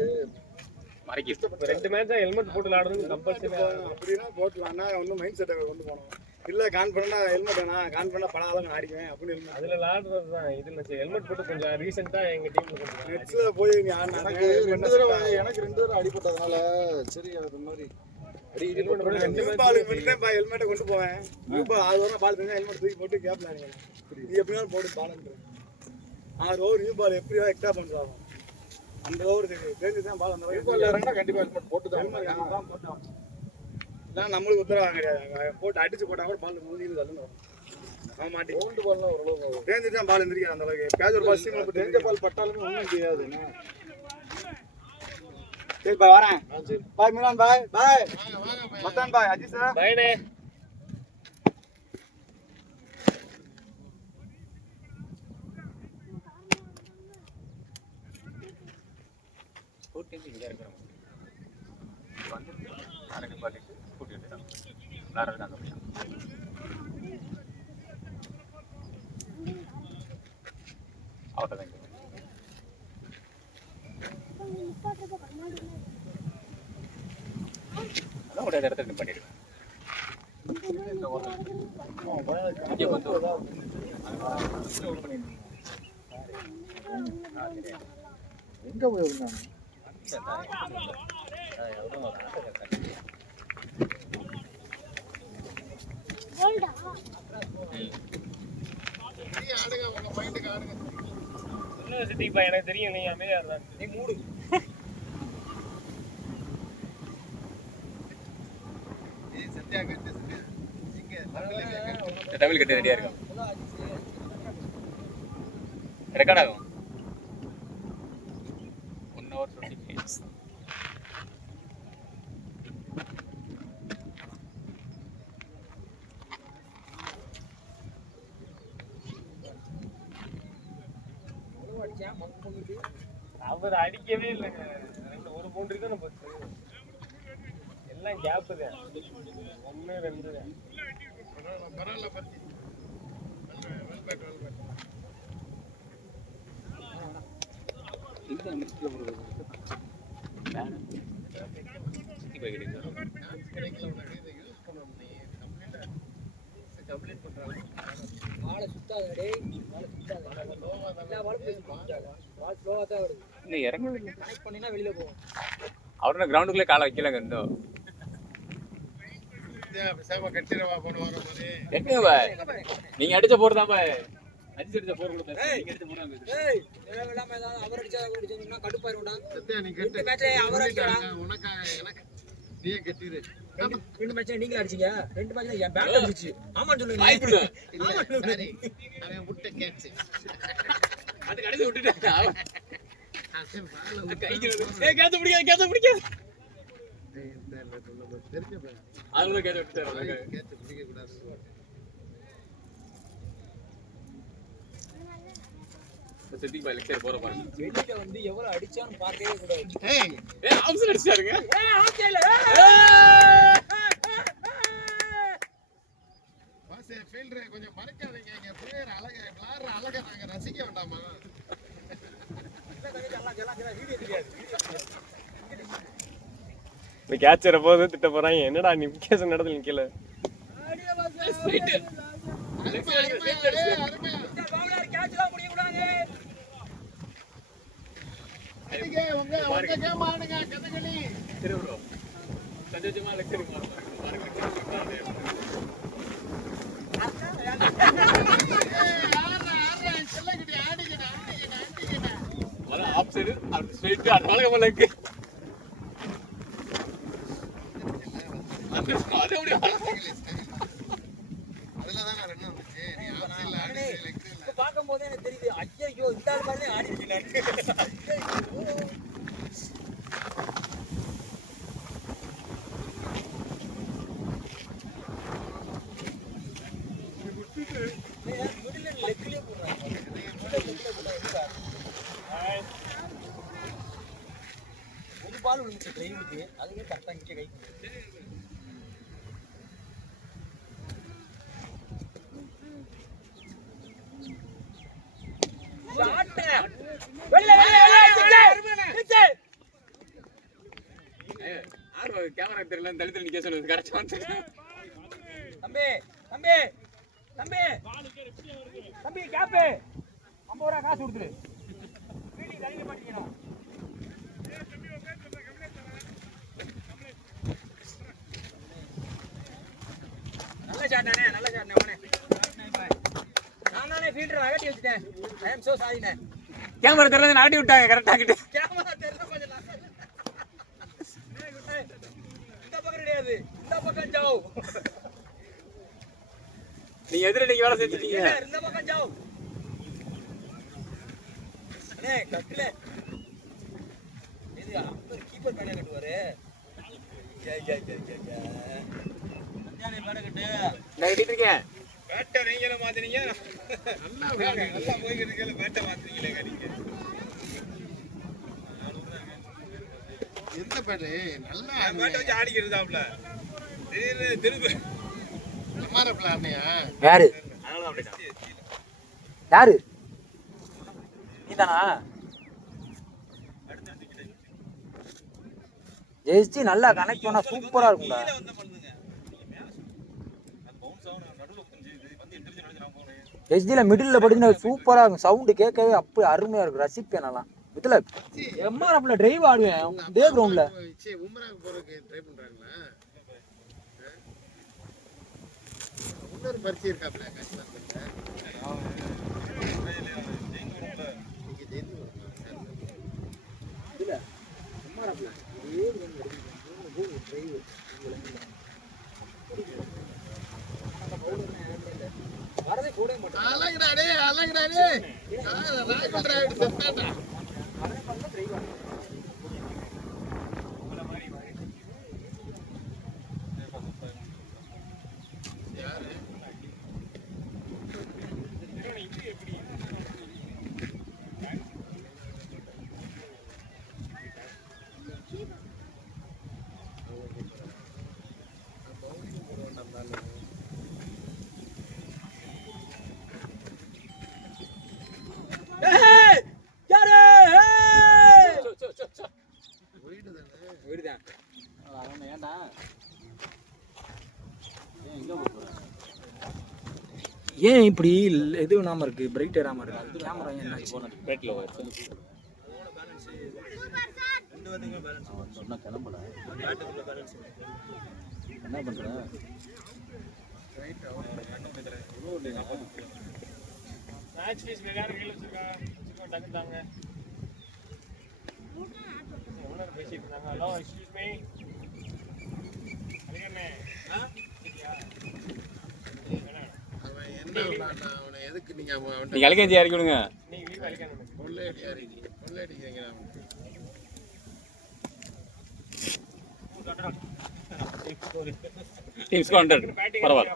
மறைக்கி 2 மேட்ச் ஹெல்மெட் போட்டு விளையாடுறது கம்பல்சரி. அப்படின்னா போட்டலாம்னா ஒன்றும் மைண்ட் செட்டை கொண்டு போனோம். இல்லை கான் பண்ணா ஹெல்மெட் வேணா கான் பண்ணா படம் அளவு அடிக்குவேன் அப்படின்னு அதில் விளாடுறது தான். இதில் ஹெல்மெட் போட்டு கொஞ்சம் ரீசெண்டாக எங்கள் டீமில் கொஞ்சம் நெட்ஸில் போய் நீ எனக்கு 2 தடவை அடிபட்டதுனால சரி அது மாதிரி ஹெல்மெட்டை கொண்டு போவேன். அது வர பால் தெரிஞ்சா ஹெல்மெட் தூக்கி போட்டு கேப்ல நீ எப்படினாலும் போட்டு பாலன்ற 6 ஓவர் நியூ பால் எப்படியோ எக்ஸ்ட்ரா பண்ஸ் ஆகும். அந்த ஓவர் தெரிஞ்சு தான் பால் அந்த கண்டிப்பா ஹெல்மெட் போட்டு தான் போட்டோம். இல்லைன்னா நம்மளுக்கு உத்தரவாதம் கிடையாது. போட்டு அடிச்சு போட்டா கூட பால் மூணு தள்ளுங்க. அவன் மாட்டி ரவுண்டு பால்லாம் ஓரளவு தெரிஞ்சு தான் பால் எந்திரிக்காது அந்த அளவுக்கு. பேஜ் ஒரு பால் சீக்கிரம் தெரிஞ்ச பால் பட்டாலுமே ஒன்றும் செய்யாது. சரி பாய் வரேன். பாய் மிலான் பாய் பாய் மஸ்தான் பாய் அஜித் சார் பயனே வந்து அதை நிப்பாட்டிட்டு கூட்டிட்டு தான் விளாட்றது அங்கே போய் அவர்கிட்ட தான் அதான் ஒரு இடத்துல நிப்பாட்டிடுவேன். இங்கே வந்து எங்க போய் இருந்தாங்க ஆடுங்க உங்க மைண்டுக்கு ஆடுங்க. சித்திப்பா எனக்கு தெரியும் நீ அமைதியா இருந்தா நீ மூடு. சத்யா கட்டு சத்யா இங்க தமிழ் கட்டு ரெடியா இருக்கும். ரெக்கார்ட் ஆகும் 1 hour 20 minutes. அவர் அடிக்கவே இல்லைங்க. ஒரு பவுண்டரி தானே போச்சு. எல்லாம் கேப்பு தான். 1 2 தான். பரவாயில்ல பத்தி வெல் பேட் இந்த மிஸ்ல ஒரு மேடம் சிட்டி பை கிட்ட கிடைக்கல உனக்கு இதை யூஸ் பண்ணணும் நீ கம்ப்ளீட் பண்றாங்க வாழை சுத்தாத டேய் வாழை சுத்தாத எல்லா வாழும் வால் ஸ்லோவா தான் வருது இன்னும் இறங்கவே இல்லை. கனெக்ட் பண்ணினா வெளியில போகும் அவரு கிரவுண்டுக்குள்ளே காலை வைக்கலங்க இன்னும். பேசாம கட்டிரவா போன வர மாதிரி எங்க பாய் நீங்க அடிச்ச போர் தான் பாய் அடிச்ச போர் கொடுத்தா நீங்க அடிச்ச போர் தான். ஏய் தேவையில்லாம ஏதாவது அவர் அடிச்சா அடிச்சா கடுப்பாயிருடா. சத்யா நீ கட்டு மேட்ச் அவர் அடிச்சா உனக்காக எனக்கு நீயே கட்டிரு. ரெண்டு மேட்ச் நீங்க அடிச்சீங்க. ரெண்டு மேட்ச்ல என் பேட் அடிச்சிச்சு. ஆமான்னு சொல்லுங்க. வாய்ப்புடு அவன் முட்டை கேட்ச் அது கடைசி விட்டுட்டேன். அவன் பால்ல கைக்கு ஏய் கேட்ச் பிடிக்காது தெரிஞ்ச பையன் அதுல கேட்ச் விட்டுட்டாரு. கேட்ச் பிடிக்க கூடாது. சிட்டி பை லெக்சர் போற பாருங்க. வெளியில வந்து எவ்வளவு அடிச்சான்னு பார்க்கவே கூடாது. ஏய் ஏய் ஆப்ஷன் அடிச்சாருங்க. ஏய் ஆப்ஷன்ல வாசே ஃபீல்டர் கொஞ்சம் மறக்காதீங்க. இங்க பிளேயர் அழகா விளையாடுற அழகா நாங்க ரசிக்க வேண்டாமா? வீடியோ தெரியாது. இந்த கேட்சரை போது திட்ட போறாங்க. என்னடா நீ கேஸ் நடத்துல நிக்கல. பவுலர் கேட்ச் தான் முடிய கூடாது. அடிங்க உங்க கேம் ஆடுங்க கதகளி. சரி ப்ரோ சஞ்சயமா லெக்சர் மாறுங்க. ஆப்சைடு அது ஸ்ட்ரைட் அடவலக மலக்கு அது அப்படியே அதுல தான் ரன் வந்துச்சு. நீ ஆப்ஷன்ல ஆடு லெக்ல பாக்கும்போது எனக்கு தெரியுது ஐயோ இந்த ஆள் மாதிரி ஆடி இருக்கீங்க. லெக்லயே போடுறாங்க. ஒரு பால் விழுந்துச்சு டிரைவுக்கு. அதுவே கரெக்டா இங்கே கை கேமரா தெரியல தலித்துல நிக்க சொல்லுது கரெக்டா வந்து. தம்பி தம்பி தம்பி தம்பி கேப்பு 50 ரூபா காசு கொடுத்துரு. வீட்டுக்கு தள்ளி மாட்டீங்கணும். நல்ல ஷாட்ண்ணே நல்ல ஷாட்ண்ணே ஓனே. நான் தானே ஃபீல்டர் அகட்டி வச்சிட்டேன். ஐ அம் சோ சாரிண்ணே. கேமரா தெரியல நாட்டி விட்டாங்க கரெக்டா கிட்ட. கேமரா தெரியல கொஞ்சம் இந்த பக்கம் கிடையாது. இந்த பக்கம் ஜாவ். நீங்க எதிர நீங்க வேலை செஞ்சுட்டீங்க. இந்த பக்கம் ஜாவ். அண்ணே கட்டல. இது அப்பர் கீப்பர் பேனே கட்டுவாரு. அண்ணே பேனே கட்டு. நான் கட்டிட்டு இருக்கேன். பேட்டை நீங்களே மாத்தினீங்க. நல்லா போய்கிட்டு இருக்கல பேட்டை மாத்தினீங்களே கடிங்க. எந்த நல்ல பேரு நல்லா பேட்டை வச்சு ஆடிக்கிறதாப்ல திடீர்னு திருப்பி மாறப்பல அண்ணையா யாரு அதனால அப்படிதான் யாரு நீதானா ஜெயிச்சு நல்லா கனெக்ட் பண்ணா சூப்பரா இருக்கும்டா. எஸ்டில மிடில் படிச்சுனா சூப்பரா இருக்கும். சவுண்டு கேட்கவே அப்படி அருமையா இருக்கும். ரசிப்பேன் நல்லா. இதுல எம்ஆர்எஃப்ல டிரைவ் ஆடுவேன் டே கிரவுண்ட்ல. உமராக்கு போறதுக்கு ட்ரை பண்றாங்களா? இன்னொரு பரிச்சை இருக்காப்ல கஷ்டம் இதுல எம்ஆர்எஃப்ல வரதே கூட மாட்டேன். அழகுடா டேய் அழகுடா டேய் ராகுல் டிரைவர் செத்தாடா யாரு ஏன் இப்படி இது இல்லாம இருக்கு? பிரைட் ஏறாம இருக்கு. கேமரா ஏன் என்னாச்சு? பேட்டில் சொன்னா கிளம்பல என்ன பண்ற மேட்ச் ஃபீஸ் எல்லாரும் கையில் வச்சிருக்காங்க டக்கு தாங்க ஓனர் பேசிட்டு இருந்தாங்க. ஹலோ எக்ஸ்கியூஸ் மீ அடிக்கண்ணே அவன் என்ன விளையாடுனா அவனை எதுக்கு நீங்க அவன் நீங்கள் எல்கேஜி இறக்கி விடுங்க. நீங்க லீவ் அடிக்கணும் கொள்ளையடிக்கிறீங்க அவன் டீம்ஸ் கான்டெக்ட் பரவாயில்ல.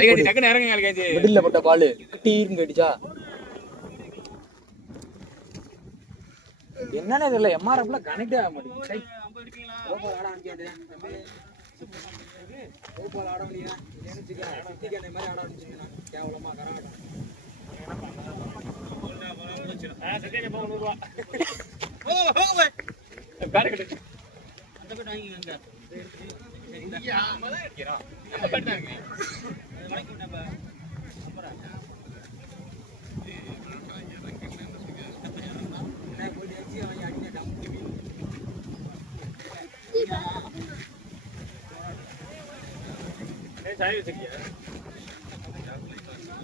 எல்கேஜி டக்குன்னு இறங்குங்க. எல்கேஜி மிடில்ல போட்ட பால் டீர்னு கேட்டுச்சா என்னன்னு தெரியல. எம்ஆர்எஃப்ல கனெக்டே ஆக மாட்டேங்குது. ஓபால் ஆட ஆரம்பிக்காது ஓபால் ஆட முடியா சித்திக்கான மாதிரி ஆட ஆரம்பிச்சிருக்கேன். கேவலமா கராட்டம் சத்தியம் போக 100 ரூபா பேர் கட்டு அந்த பேட் வாங்கிக்கங்க சாய் வச்சிருக்கியா?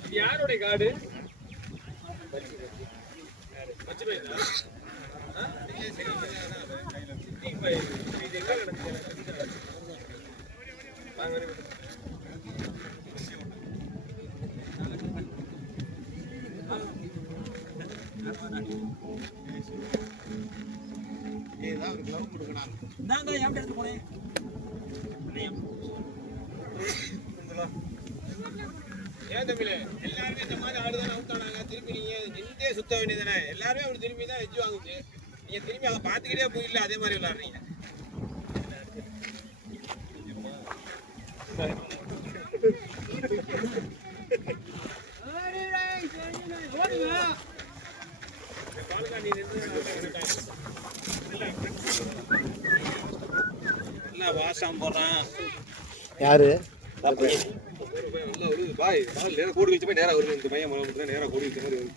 இது யாரோட கார்டு? வச்சு போயிருந்தா ஏதாவது ஒரு கிளவ் கொடுக்கணும். நாங்க ஏன் எடுத்து போனேன் ஏன் தம்பிலே எல்லாருமே இந்த மாதிரி ஆடுதான் அவுட் ஆனாங்க. திருப்பி நீங்க நின்றே சுத்த வேண்டியதானே? எல்லாருமே அப்படி திரும்பி தான் எஜ்ஜு வாங்குச்சு. நீங்க திரும்பி அதை பார்த்துக்கிட்டே போயிடல அதே மாதிரி விளையாடுறீங்க. என்ன வாசம் போடுறான் யாரு நல்லா ஒரு பாய் பால் நேரா கோடி வச்ச மாதிரி நேரா வருது. இந்த பையன் மரம் நேரா கோடி வச்ச மாதிரி வருது.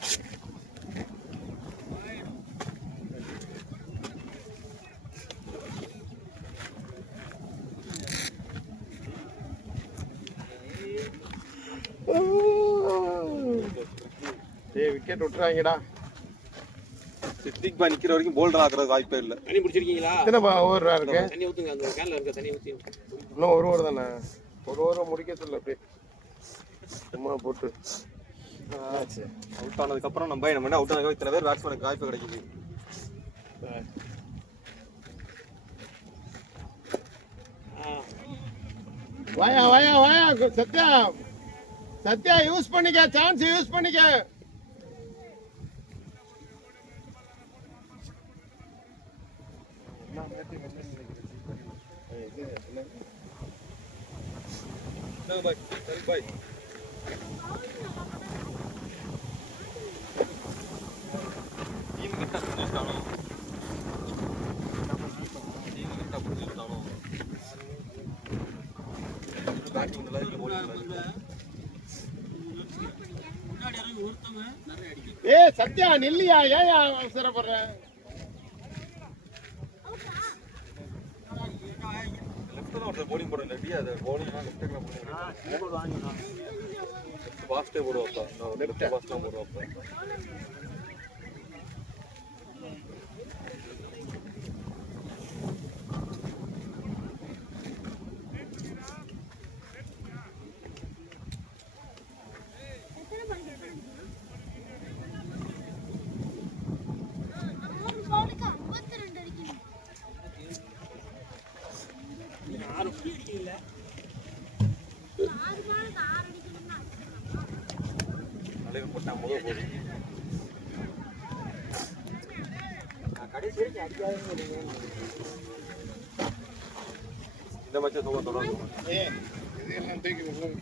ஏய் விக்கெட் விட்டுறாங்கடா. சித்திக் பா நிக்கிற வரைக்கும் போல்டர் ஆக்குறது வாய்ப்பே இல்ல. தண்ணி பிடிச்சிருக்கீங்களா? எத்தனை ஓவர் இருக்கு? தண்ணி ஊத்துங்க. அந்த கேன்ல இருக்க தண்ணி ஊத்தி. இன்னும் ஒரு ஓவர் தானே. ஒரு ஓவர் முடிக்க சொல்ல அப்படியே சும்மா போட்டு அவுட் ஆனதுக்கு அப்புறம் நம்ம அவுட் ஆனதுக்கு இத்தனை பேர் பேட்ஸ்மேனுக்கு வாய்ப்பு கிடைக்குது. வாயா வாயா வாயா சத்யா சத்யா யூஸ் பண்ணிக்க சான்ஸ் யூஸ் பண்ணிக்க. சத்யா நில்லியா ஏன் அவசரப்படுற போலிங் போட இல்லையா அது போலிங் ஃபாஸ்டே போடுவாப்பா லெஃப்ட் ஃபாஸ்டா போடுவாப்பா இந்த மச்ச தொடரும் இதெல்லாம் தூக்கி விடுவோம்.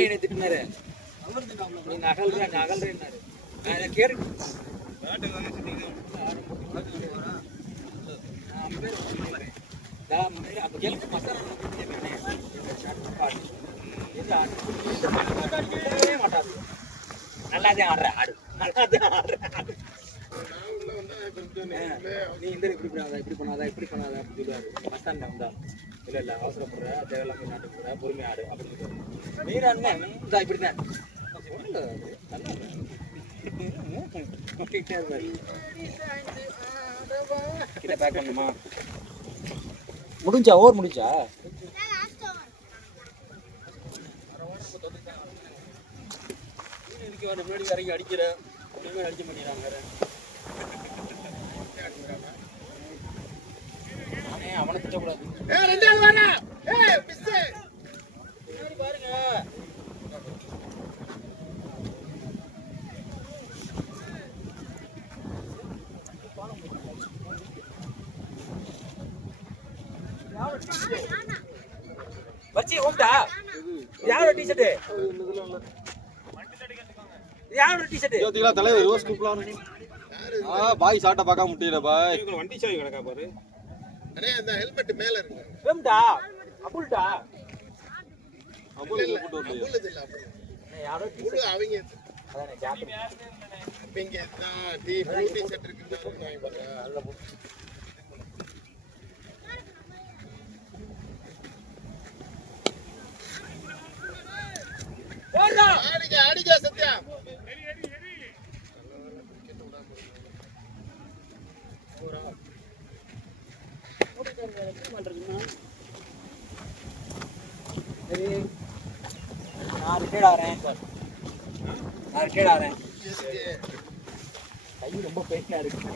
என்ன திட்டினாரு நீ நகல்றேன்னாரு நான் கேட்டு அப்ப கேள்வி மசாலா மாட்டாது நல்லாதான் ஆடுற ஆடு நல்லாதான் ஆடுற ஆடு நீ இந்த இப்படி பண்ணாதா இப்படி பண்ணாதா அப்படி சொல்லுவாரு பஸ் ஸ்டாண்ட்ல வந்தா இல்ல அவசரப்படுற தேவையில்லாம நாட்டுக்கு போற பொறுமையா ஆடு அப்படின்னு சொல்லுவாரு நீ அண்ணன் இந்த இப்படிதான் கிட்ட பேக் பண்ணுமா முடிஞ்சா ஓவர் முடிஞ்சா முன்னாடி இறங்கி அடிக்கிற அடிக்க மாட்டேங்கிறாங்க அவனை திட்டக்கூடாது பாருங்க பச்சி ஓம்டா யாரோட டி-ஷர்ட் யாரோட டி-ஷர்ட் யோதிகளா தலைவர் ரிவர்ஸ் கூப்லாம் பாய் சாட்ட பார்க்க முடியல பாய் வண்டி சாவி கிடக்கா பாரு அண்ணே அந்த ஹெல்மெட் மேல இருக்கு ஓம்டா அபுல்டா அபுல் போட்டு வரலையா அபுல் இல்ல அபுல் யாரோ முழு அவங்க அதானே ஜாக்கெட் இங்க தான் ப்ளூ டி-ஷர்ட் இருக்குன்னு வாங்கி பாருங்க அதுல அடிக்க சத்யா நான் ரிட்டர்ட் ஆறேன் கை ரொம்ப பெயினா இருக்கு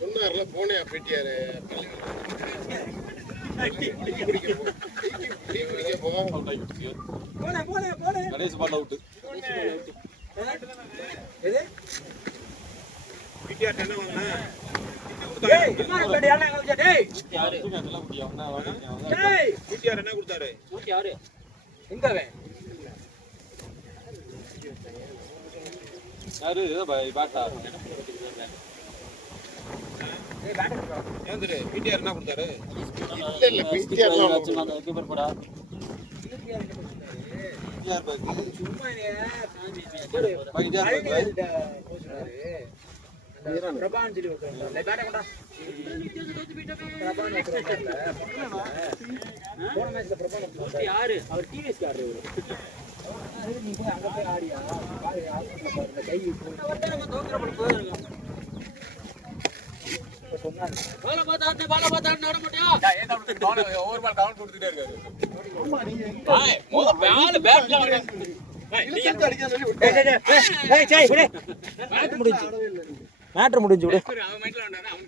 சொன்னார்ல போனே பெட்டியாரு கணேஷ் பால் அவுட் எது பிடிஆர் என்ன வாங்குனா டேய் என்ன பேடி என்ன சொல்லுங்க டேய் யாரு அதெல்லாம் முடியும் அவனா டேய் பிடிஆர் என்ன கொடுத்தாரு யாரு எங்க அவன் யாரு ஏதோ பேட்டா ஏய் பேட் ஏந்திரு பிடிஆர் என்ன கொடுத்தாரு இல்ல பெட்டியார் அந்த கீப்பர் போடா யார் பாக்கு சும்மா சாமி பாக்கி யார் பாக்கு பிரபான் சொல்லி வைக்கிறாங்க லே பேட் கொண்டா பிரபான் வைக்கிறாங்க போன மேட்ச்ல பிரபான் யாரு அவர் டிவிஎஸ் காரர் இவரு நீ போய் அங்க போய் ஆடியா பாரு இந்த கை நம்ம தோக்குற போயிருங்க சொன்னாங்க பால பார்த்தா நட மாட்டியா ஏன் அப்படி பால் ஓவர் பால் கவுண்ட் கொடுத்துட்டே இருக்காரு பாய் மொத பால் பேட்ல வர டேய் விடு மேட்ரு முடிஞ்சு விடு அவன் மைண்ட்ல வந்தானே அவன்